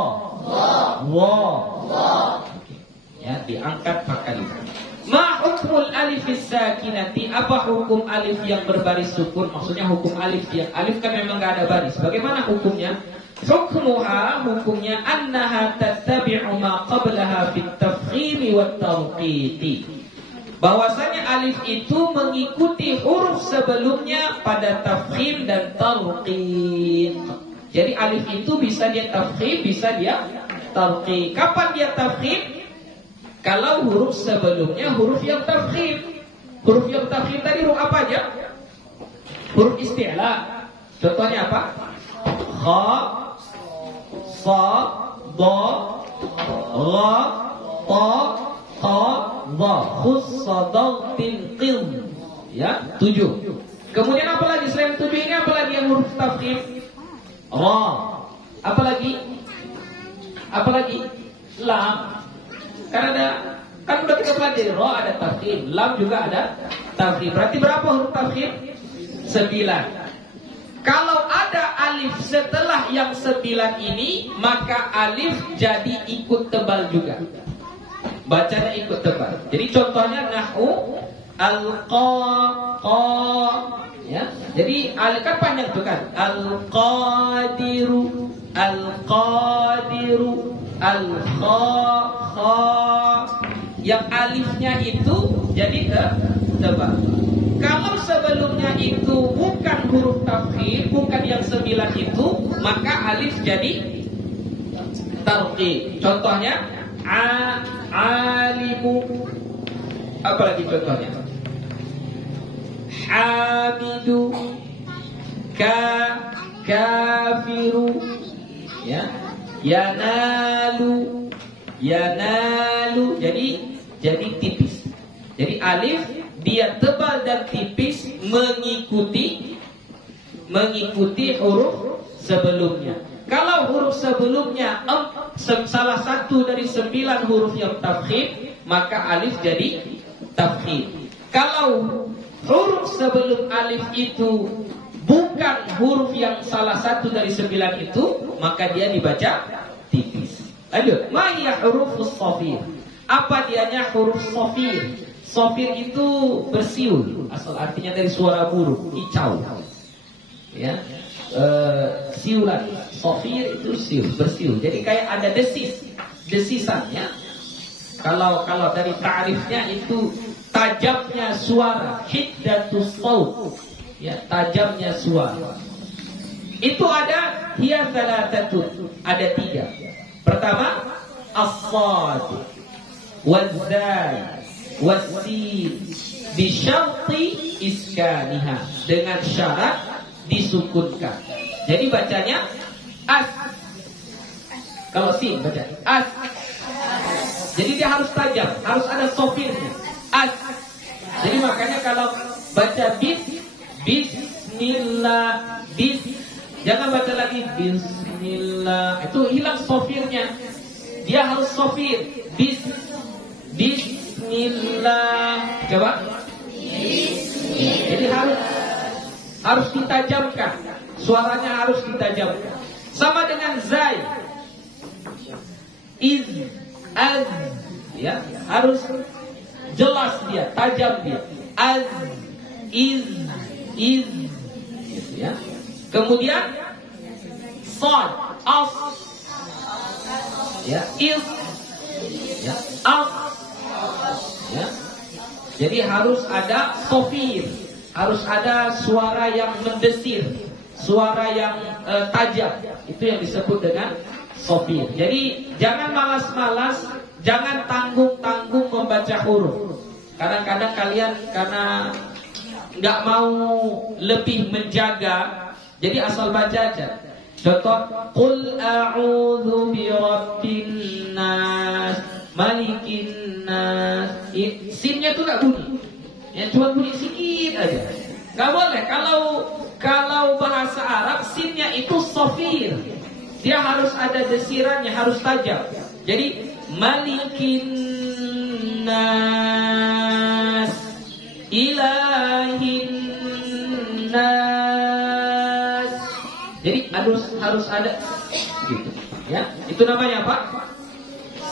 wa. Ya, diangkat pangkal lidah. Ma hukmul alif sakinati, apa hukum alif yang berbaris sukun? Maksudnya hukum alif yang alif kan memang enggak ada baris. Bagaimana hukumnya? Hukmuha, hukumnya annaha tattabi'u ma qablaha fit tafkhim wat tarqiqi. Bahwasanya alif itu mengikuti huruf sebelumnya pada tafkhim dan tarqiq. Jadi alif itu bisa dia tafkhim, bisa dia tarqiq. Kapan dia tafkhim? Kalau huruf sebelumnya huruf yang tafkhim. Huruf yang tafkhim tadi huruf apa aja? Huruf isti'la. Contohnya apa? Kha, sa, da, ra, ta, ta, dha. Khussadaqtil qil. Ya, 7. Kemudian apa lagi selain 7 ini, apa lagi yang huruf tafkhim? Ra. Apa lagi? Apa lagi? Lam. Karena kan udah kita pelajari, ra ada tafkhim, lam juga ada tafkhim. Berarti berapa huruf tafkhim? 9. Kalau ada alif setelah yang 9 ini, maka alif jadi ikut tebal juga. Bacanya ikut tebal. Jadi contohnya nahwu al-qa, qa, ya. Jadi alif kan panjang tuh kan. Al-qadiru, al-qadiru, al-kha, kha. Yang alifnya itu jadi tebal. Kalau sebelumnya itu bukan huruf tafkhim, bukan yang 9 itu, maka alif jadi tarqiq. Contohnya alimu. Apa lagi contohnya? Hamidu, kafiru, ya. Yanalu, yanalu. Jadi tipis. Jadi alif dia tebal dan tipis mengikuti huruf sebelumnya. Kalau huruf sebelumnya salah satu dari 9 huruf yang tafkhim, maka alif jadi tafkhim. Kalau huruf sebelum alif itu bukan huruf yang salah satu dari 9 itu, maka dia dibaca tipis. Lanjut. Ma hiya hurufus shafir? Apa dianya huruf shafir? Shafir itu bersiul, asal artinya dari suara burung, kicau. Ya. Siulan. Shafir itu siul, bersiul. Jadi kayak ada desisannya. Kalau dari ta'rifnya itu tajamnya suara, hiddatus shaut. Ya, tajamnya suara. Itu ada hiya thalathatun, ada 3. Pertama, as-sad, waz-zal, was-sin, bi syarti iskaniha, dengan syarat disukunkan. Jadi bacanya as. Kalau sin baca as. Jadi dia harus tajam, harus ada sofirnya. As. Jadi makanya kalau baca bismillah, jangan baca lagi bismillah, itu hilang sofirnya. Dia harus sofir. Bismillah. Coba. Jadi harus ditajamkan. Suaranya harus ditajamkan. Sama dengan zai. Az. Ya, harus jelas dia, tajam dia. Az, iz. Ya. Kemudian sad, as. Ya, is. Ya, as. Ya. Jadi harus ada sofir, harus ada suara yang mendesir, suara yang tajam. Itu yang disebut dengan sofir. Jadi jangan malas-malas, jangan tanggung-tanggung membaca huruf. Kadang-kadang kalian karena nggak mau lebih menjaga, jadi asal baca aja. Contoh, Qul a'udzu birabbin nas, malikin nas. Sinnya tuh nggak bunyi, ya cuma bunyi sedikit aja. Nggak boleh. Kalau bahasa Arab sinnya itu sofir, dia harus ada desirannya, harus tajam. Jadi malikin nas, ilahin nas. Jadi harus ada gitu. Ya, itu namanya apa?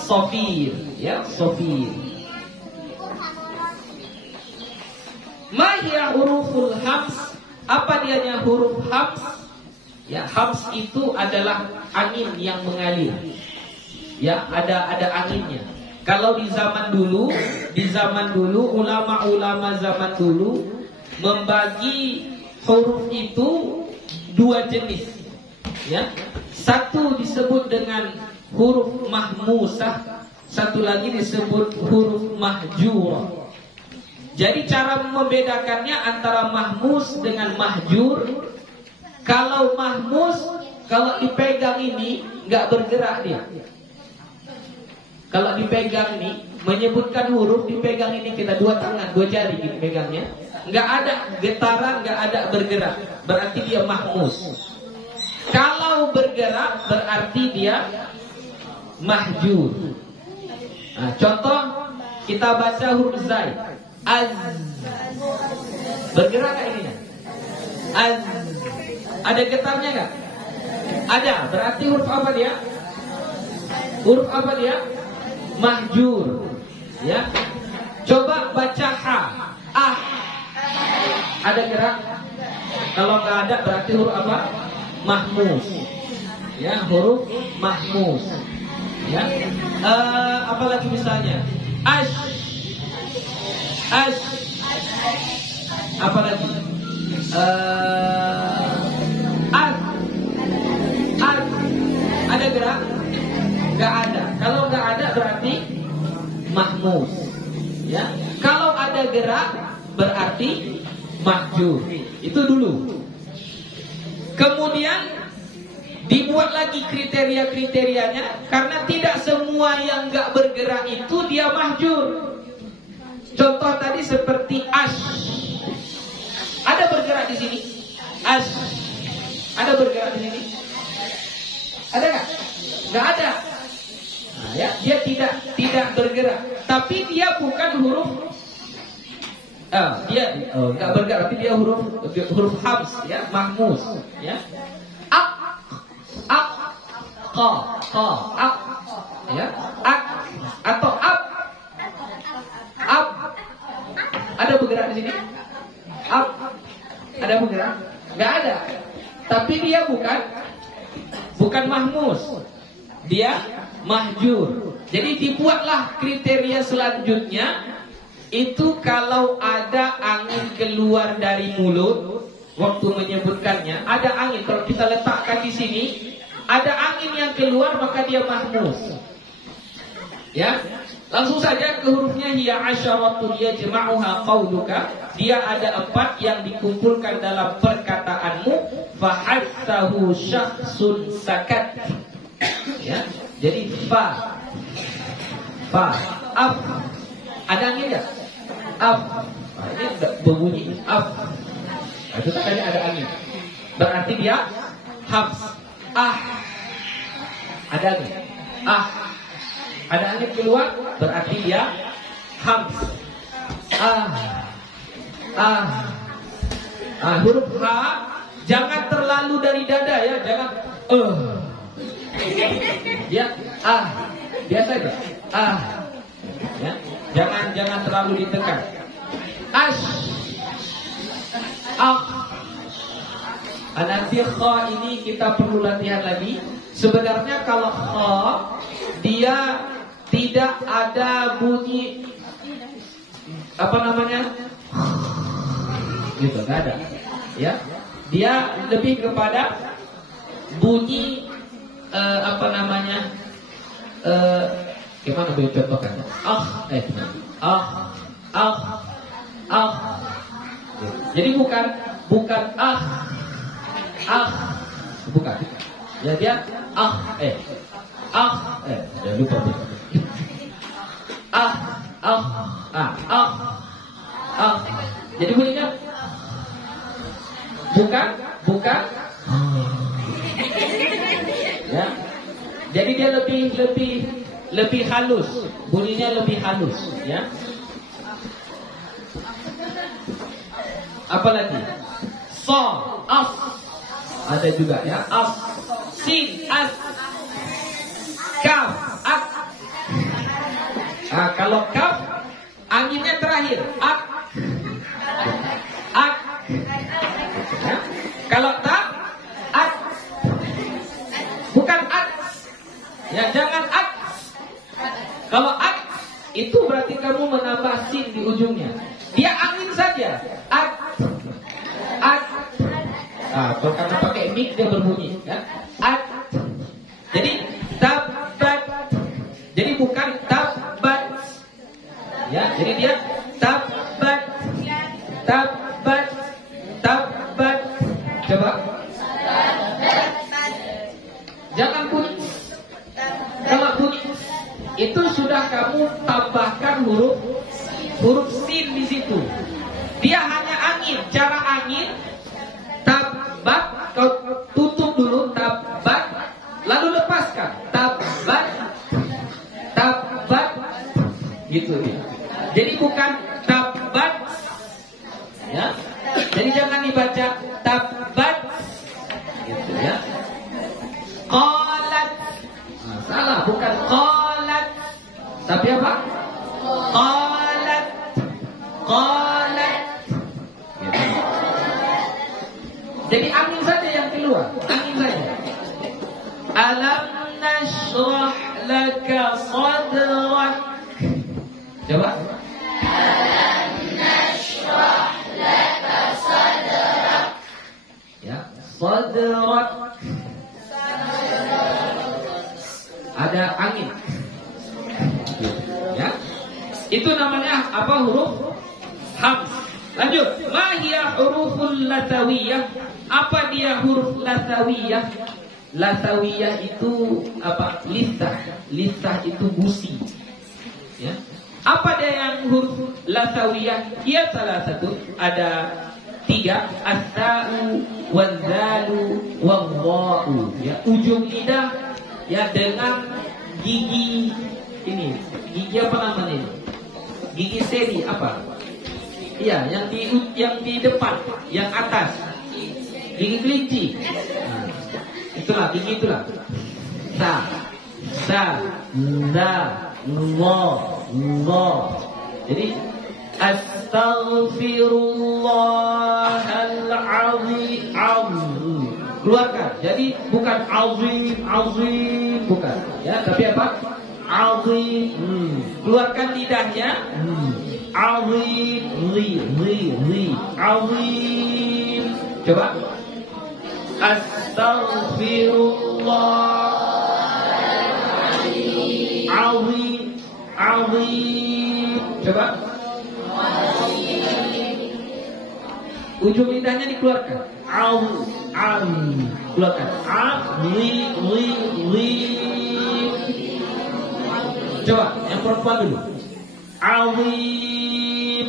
Sofir, ya, sofir. Ma hiya huruful hams? Apa dianya huruf hams? Ya, hams itu adalah angin yang mengalir. Ya, ada anginnya. Kalau di zaman dulu ulama-ulama zaman dulu membagi huruf itu dua jenis. Ya. Satu disebut dengan huruf mahmusah, satu lagi disebut huruf mahjur. Jadi cara membedakannya antara mahmus dengan mahjur. Kalau mahmus, kalau dipegang ini nggak bergerak dia. Kalau dipegang ini, menyebutkan huruf, dipegang ini kita dua tangan, dua jari gitu pegangnya. Nggak ada getaran, nggak ada bergerak. Berarti dia mahmus. Kalau bergerak, berarti dia mahjur. Nah, contoh, kita baca huruf zai. Az. Bergerak nggak ini? Az. Ada getarnya nggak? Ada. Berarti huruf apa dia? Huruf apa dia? Mahjur. Ya. Coba baca ha. Ah. Ada gerak? Kalau nggak ada berarti huruf apa? Mahmus. Ya, huruf mahmus. Ya. Apa lagi misalnya? Ash. Ash. Apa lagi? Ad. Ad. Ada gerak? Gak ada. Kalau gak ada berarti mahmus. Ya. Kalau ada gerak berarti mahjur. Itu dulu. Kemudian dibuat lagi kriteria-kriterianya, karena tidak semua yang gak bergerak itu dia mahjur. Contoh tadi seperti ash. Ada bergerak di sini? Ash. Ada bergerak di sini? Ada nggak? Nggak ada. Nah, ya, dia tidak bergerak. Tapi dia bukan huruf. Dia nggak bergerak. Tapi dia huruf hams, ya, mahmus, ya. Ak, qa, ak, ya, ak atau ab. Ada bergerak di sini? Ada bergerak? Nggak ada. Tapi dia bukan mahmus. Dia mahjur. Jadi dibuatlah kriteria selanjutnya. Itu kalau ada angin keluar dari mulut waktu menyebutkannya, ada angin. Kalau kita letakkan di sini, ada angin yang keluar, maka dia mahmus. Ya. Langsung saja ke hurufnya, hiya asyaratun yajma'uha qauluka. Dia ada 4 yang dikumpulkan dalam perkataanmu. Fahattahu syakhsun sakat. Ya. Jadi fa, af. Ada angin enggak? Af. Nah, ini berbunyi af. Nah, itu tadi ada angin. Berarti dia hams. Ah. Ada angin. Ah. Ada angin keluar, berarti dia hams. Huruf H jangan terlalu dari dada, ya, jangan ya, biasa aja. Ya, jangan terlalu ditekan. Ash. Nanti kha ini kita perlu latihan lagi. Sebenarnya kalau kha dia tidak ada bunyi apa namanya, gitu, nggak ada. Ya, dia lebih kepada bunyi apa namanya, gimana boleh contohkan? Jadi bukan bukan bukan. Ya dia jangan lupa. Jadi bunyinya bukan. Ya. Jadi dia lebih halus, bunyinya lebih halus, ya. Apalagi ada juga, ya. Sin, kaf, kalau kaf anginnya terakhir, ya. Kalau ta, bukan ya, jangan kalau itu berarti kamu menambah sin di ujungnya. Dia angin saja. Karena pakai mik dia berbunyi, ya. Jadi tabat. Jadi bukan tabat. Ya, jadi dia tabat. Coba. Jangan bunyi. Kalau bunyi itu sudah kamu tambahkan huruf sin di situ. Dia hanya angin. Cara angin tabat, kau tutup dulu tabat, lalu lepaskan tabat, gitu ya. Jadi bukan tabat, ya. Jadi jangan dibaca tabat, gitu ya. Qalat, salah, bukan qalat, tapi apa? Qalat. Gitu. Jadi angin saja yang keluar, angin saja. Alam nashrah laka sadrak. Coba. Alam nashrah laka sadrak. Ya, sadrak. Ada angin. Ya. Itu namanya apa? Huruf hams. Lanjut. Ma hiya huruful lasawiyah? Apa dia huruf lasawiyah? Lasawiyah itu apa? Lisah itu busi. Ya. Apa dia yang huruf lasawiyah? Ia salah satu, ada 3, as-sa'u wal-zalu wal-wa'u. Ya, ujung lidah ya dengan gigi ini. Gigi apa namanya ini? Gigi seri apa? Iya, yang di depan, yang atas. Gigi kelinci. Itulah gigi itulah. Sa, za, lo. Jadi astaghfirullahalazim. Keluarkan. Jadi bukan azim, bukan. Ya, tapi apa? Azim. Keluarkan lidahnya. Azim, azim. Coba. Astaghfirullahalazim. Azim. Coba. Ujung lidahnya dikeluarkan. Keluarkan. Coba yang perempuan dulu. Azim.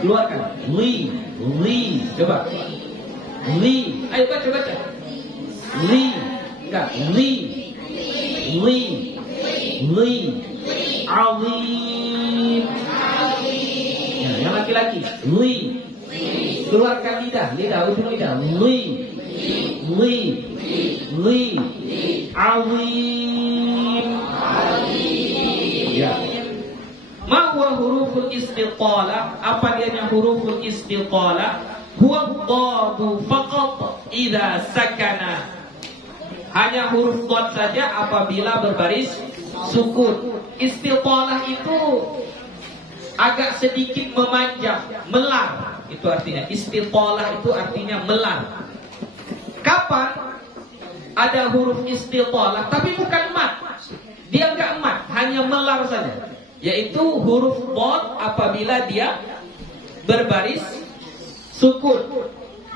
Keluarkan. Coba. Ayo baca. Enggak. Azim. Yang laki-laki. Keluarkan lidah, ujung lidah. Azim. Ya. Ma huwa huruful istiqalah? Apa dia yang huruful istiqalah? Huwa dhadu faqat idza sakana. Hanya huruf dhad saja apabila berbaris sukun. Istiqalah itu agak sedikit memanjang, melar. Itu artinya istiqalah, itu artinya melar. Kapan ada huruf istiqalah tapi bukan mat? Dia nggak mat, hanya melar saja. Yaitu huruf dhad apabila dia berbaris sukun.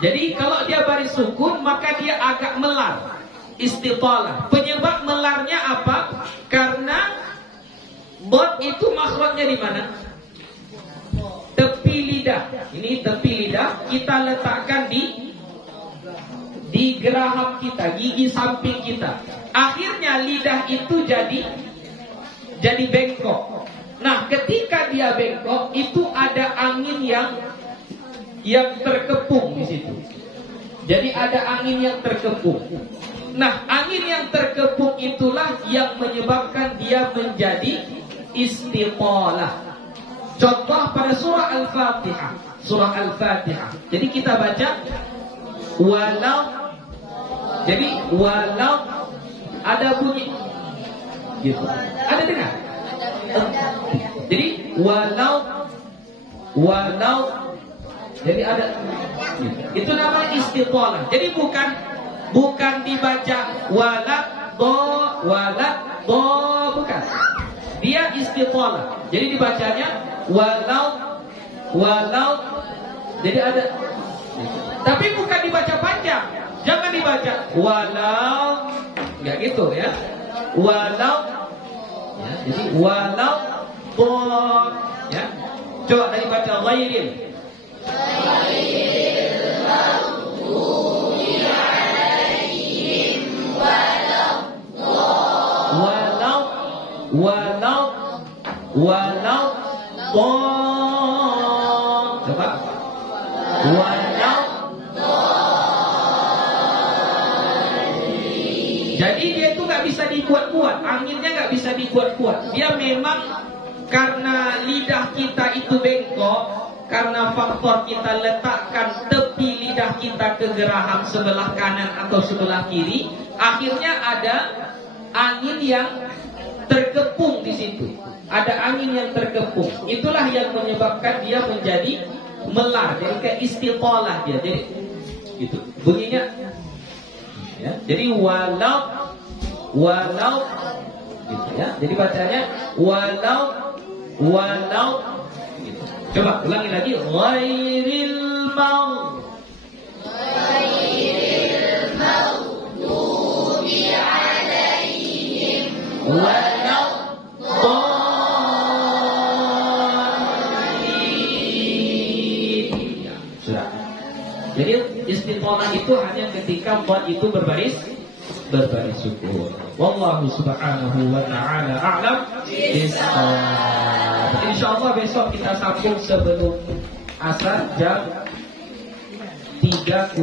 Jadi kalau dia baris sukun maka dia agak melar, istitalah. Penyebab melarnya apa? Karena dhad itu makhrajnya di mana? Tepi lidah. Ini tepi lidah kita letakkan di geraham kita, gigi samping kita. Akhirnya lidah itu jadi bengkok. Nah, ketika dia bengkok itu ada angin yang terkepung di situ. Jadi ada angin yang terkepung. Nah, angin yang terkepung itulah yang menyebabkan dia menjadi istitalah. Contoh pada surah Al-Fatihah. Surah Al-Fatihah. Jadi kita baca walau. Jadi walau ada bunyi gitu. Ada dengar? Jadi walau jadi ada gitu. Itu namanya istitalah. Jadi bukan dibaca walad do bukan. Dia istitalah. Jadi dibacanya walau jadi ada gitu. Tapi bukan dibaca panjang. Jangan dibaca walau, enggak gitu ya. Walau ya, jadi walau dhad ya. Coba dari baca ghairil maghdubi alaihim walau dhad. Coba walau. Jadi dia itu nggak bisa dibuat-buat, anginnya nggak bisa dibuat-buat. Dia memang karena lidah kita itu bengkok, karena faktor kita letakkan tepi lidah kita ke geraham sebelah kanan atau sebelah kiri, akhirnya ada angin yang terkepung di situ. Ada angin yang terkepung. Itulah yang menyebabkan dia menjadi melar. Jadi kayak istitalah dia. Jadi gitu. Bunyinya ya, jadi walau gitu ya. Jadi bacanya walau gitu. Coba ulangi lagi ghairil maghdubi alaihim walau dhalin. Ya, sudah. Jadi istitalah itu hanya ketika dhad itu berbaris sukun. Wallahu subhanahu wa ta'ala a'lam bishawab. Insyaallah besok kita sambung sebelum asar jam 3:04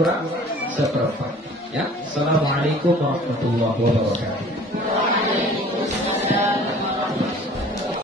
ya. Assalamualaikum warahmatullahi wabarakatuh.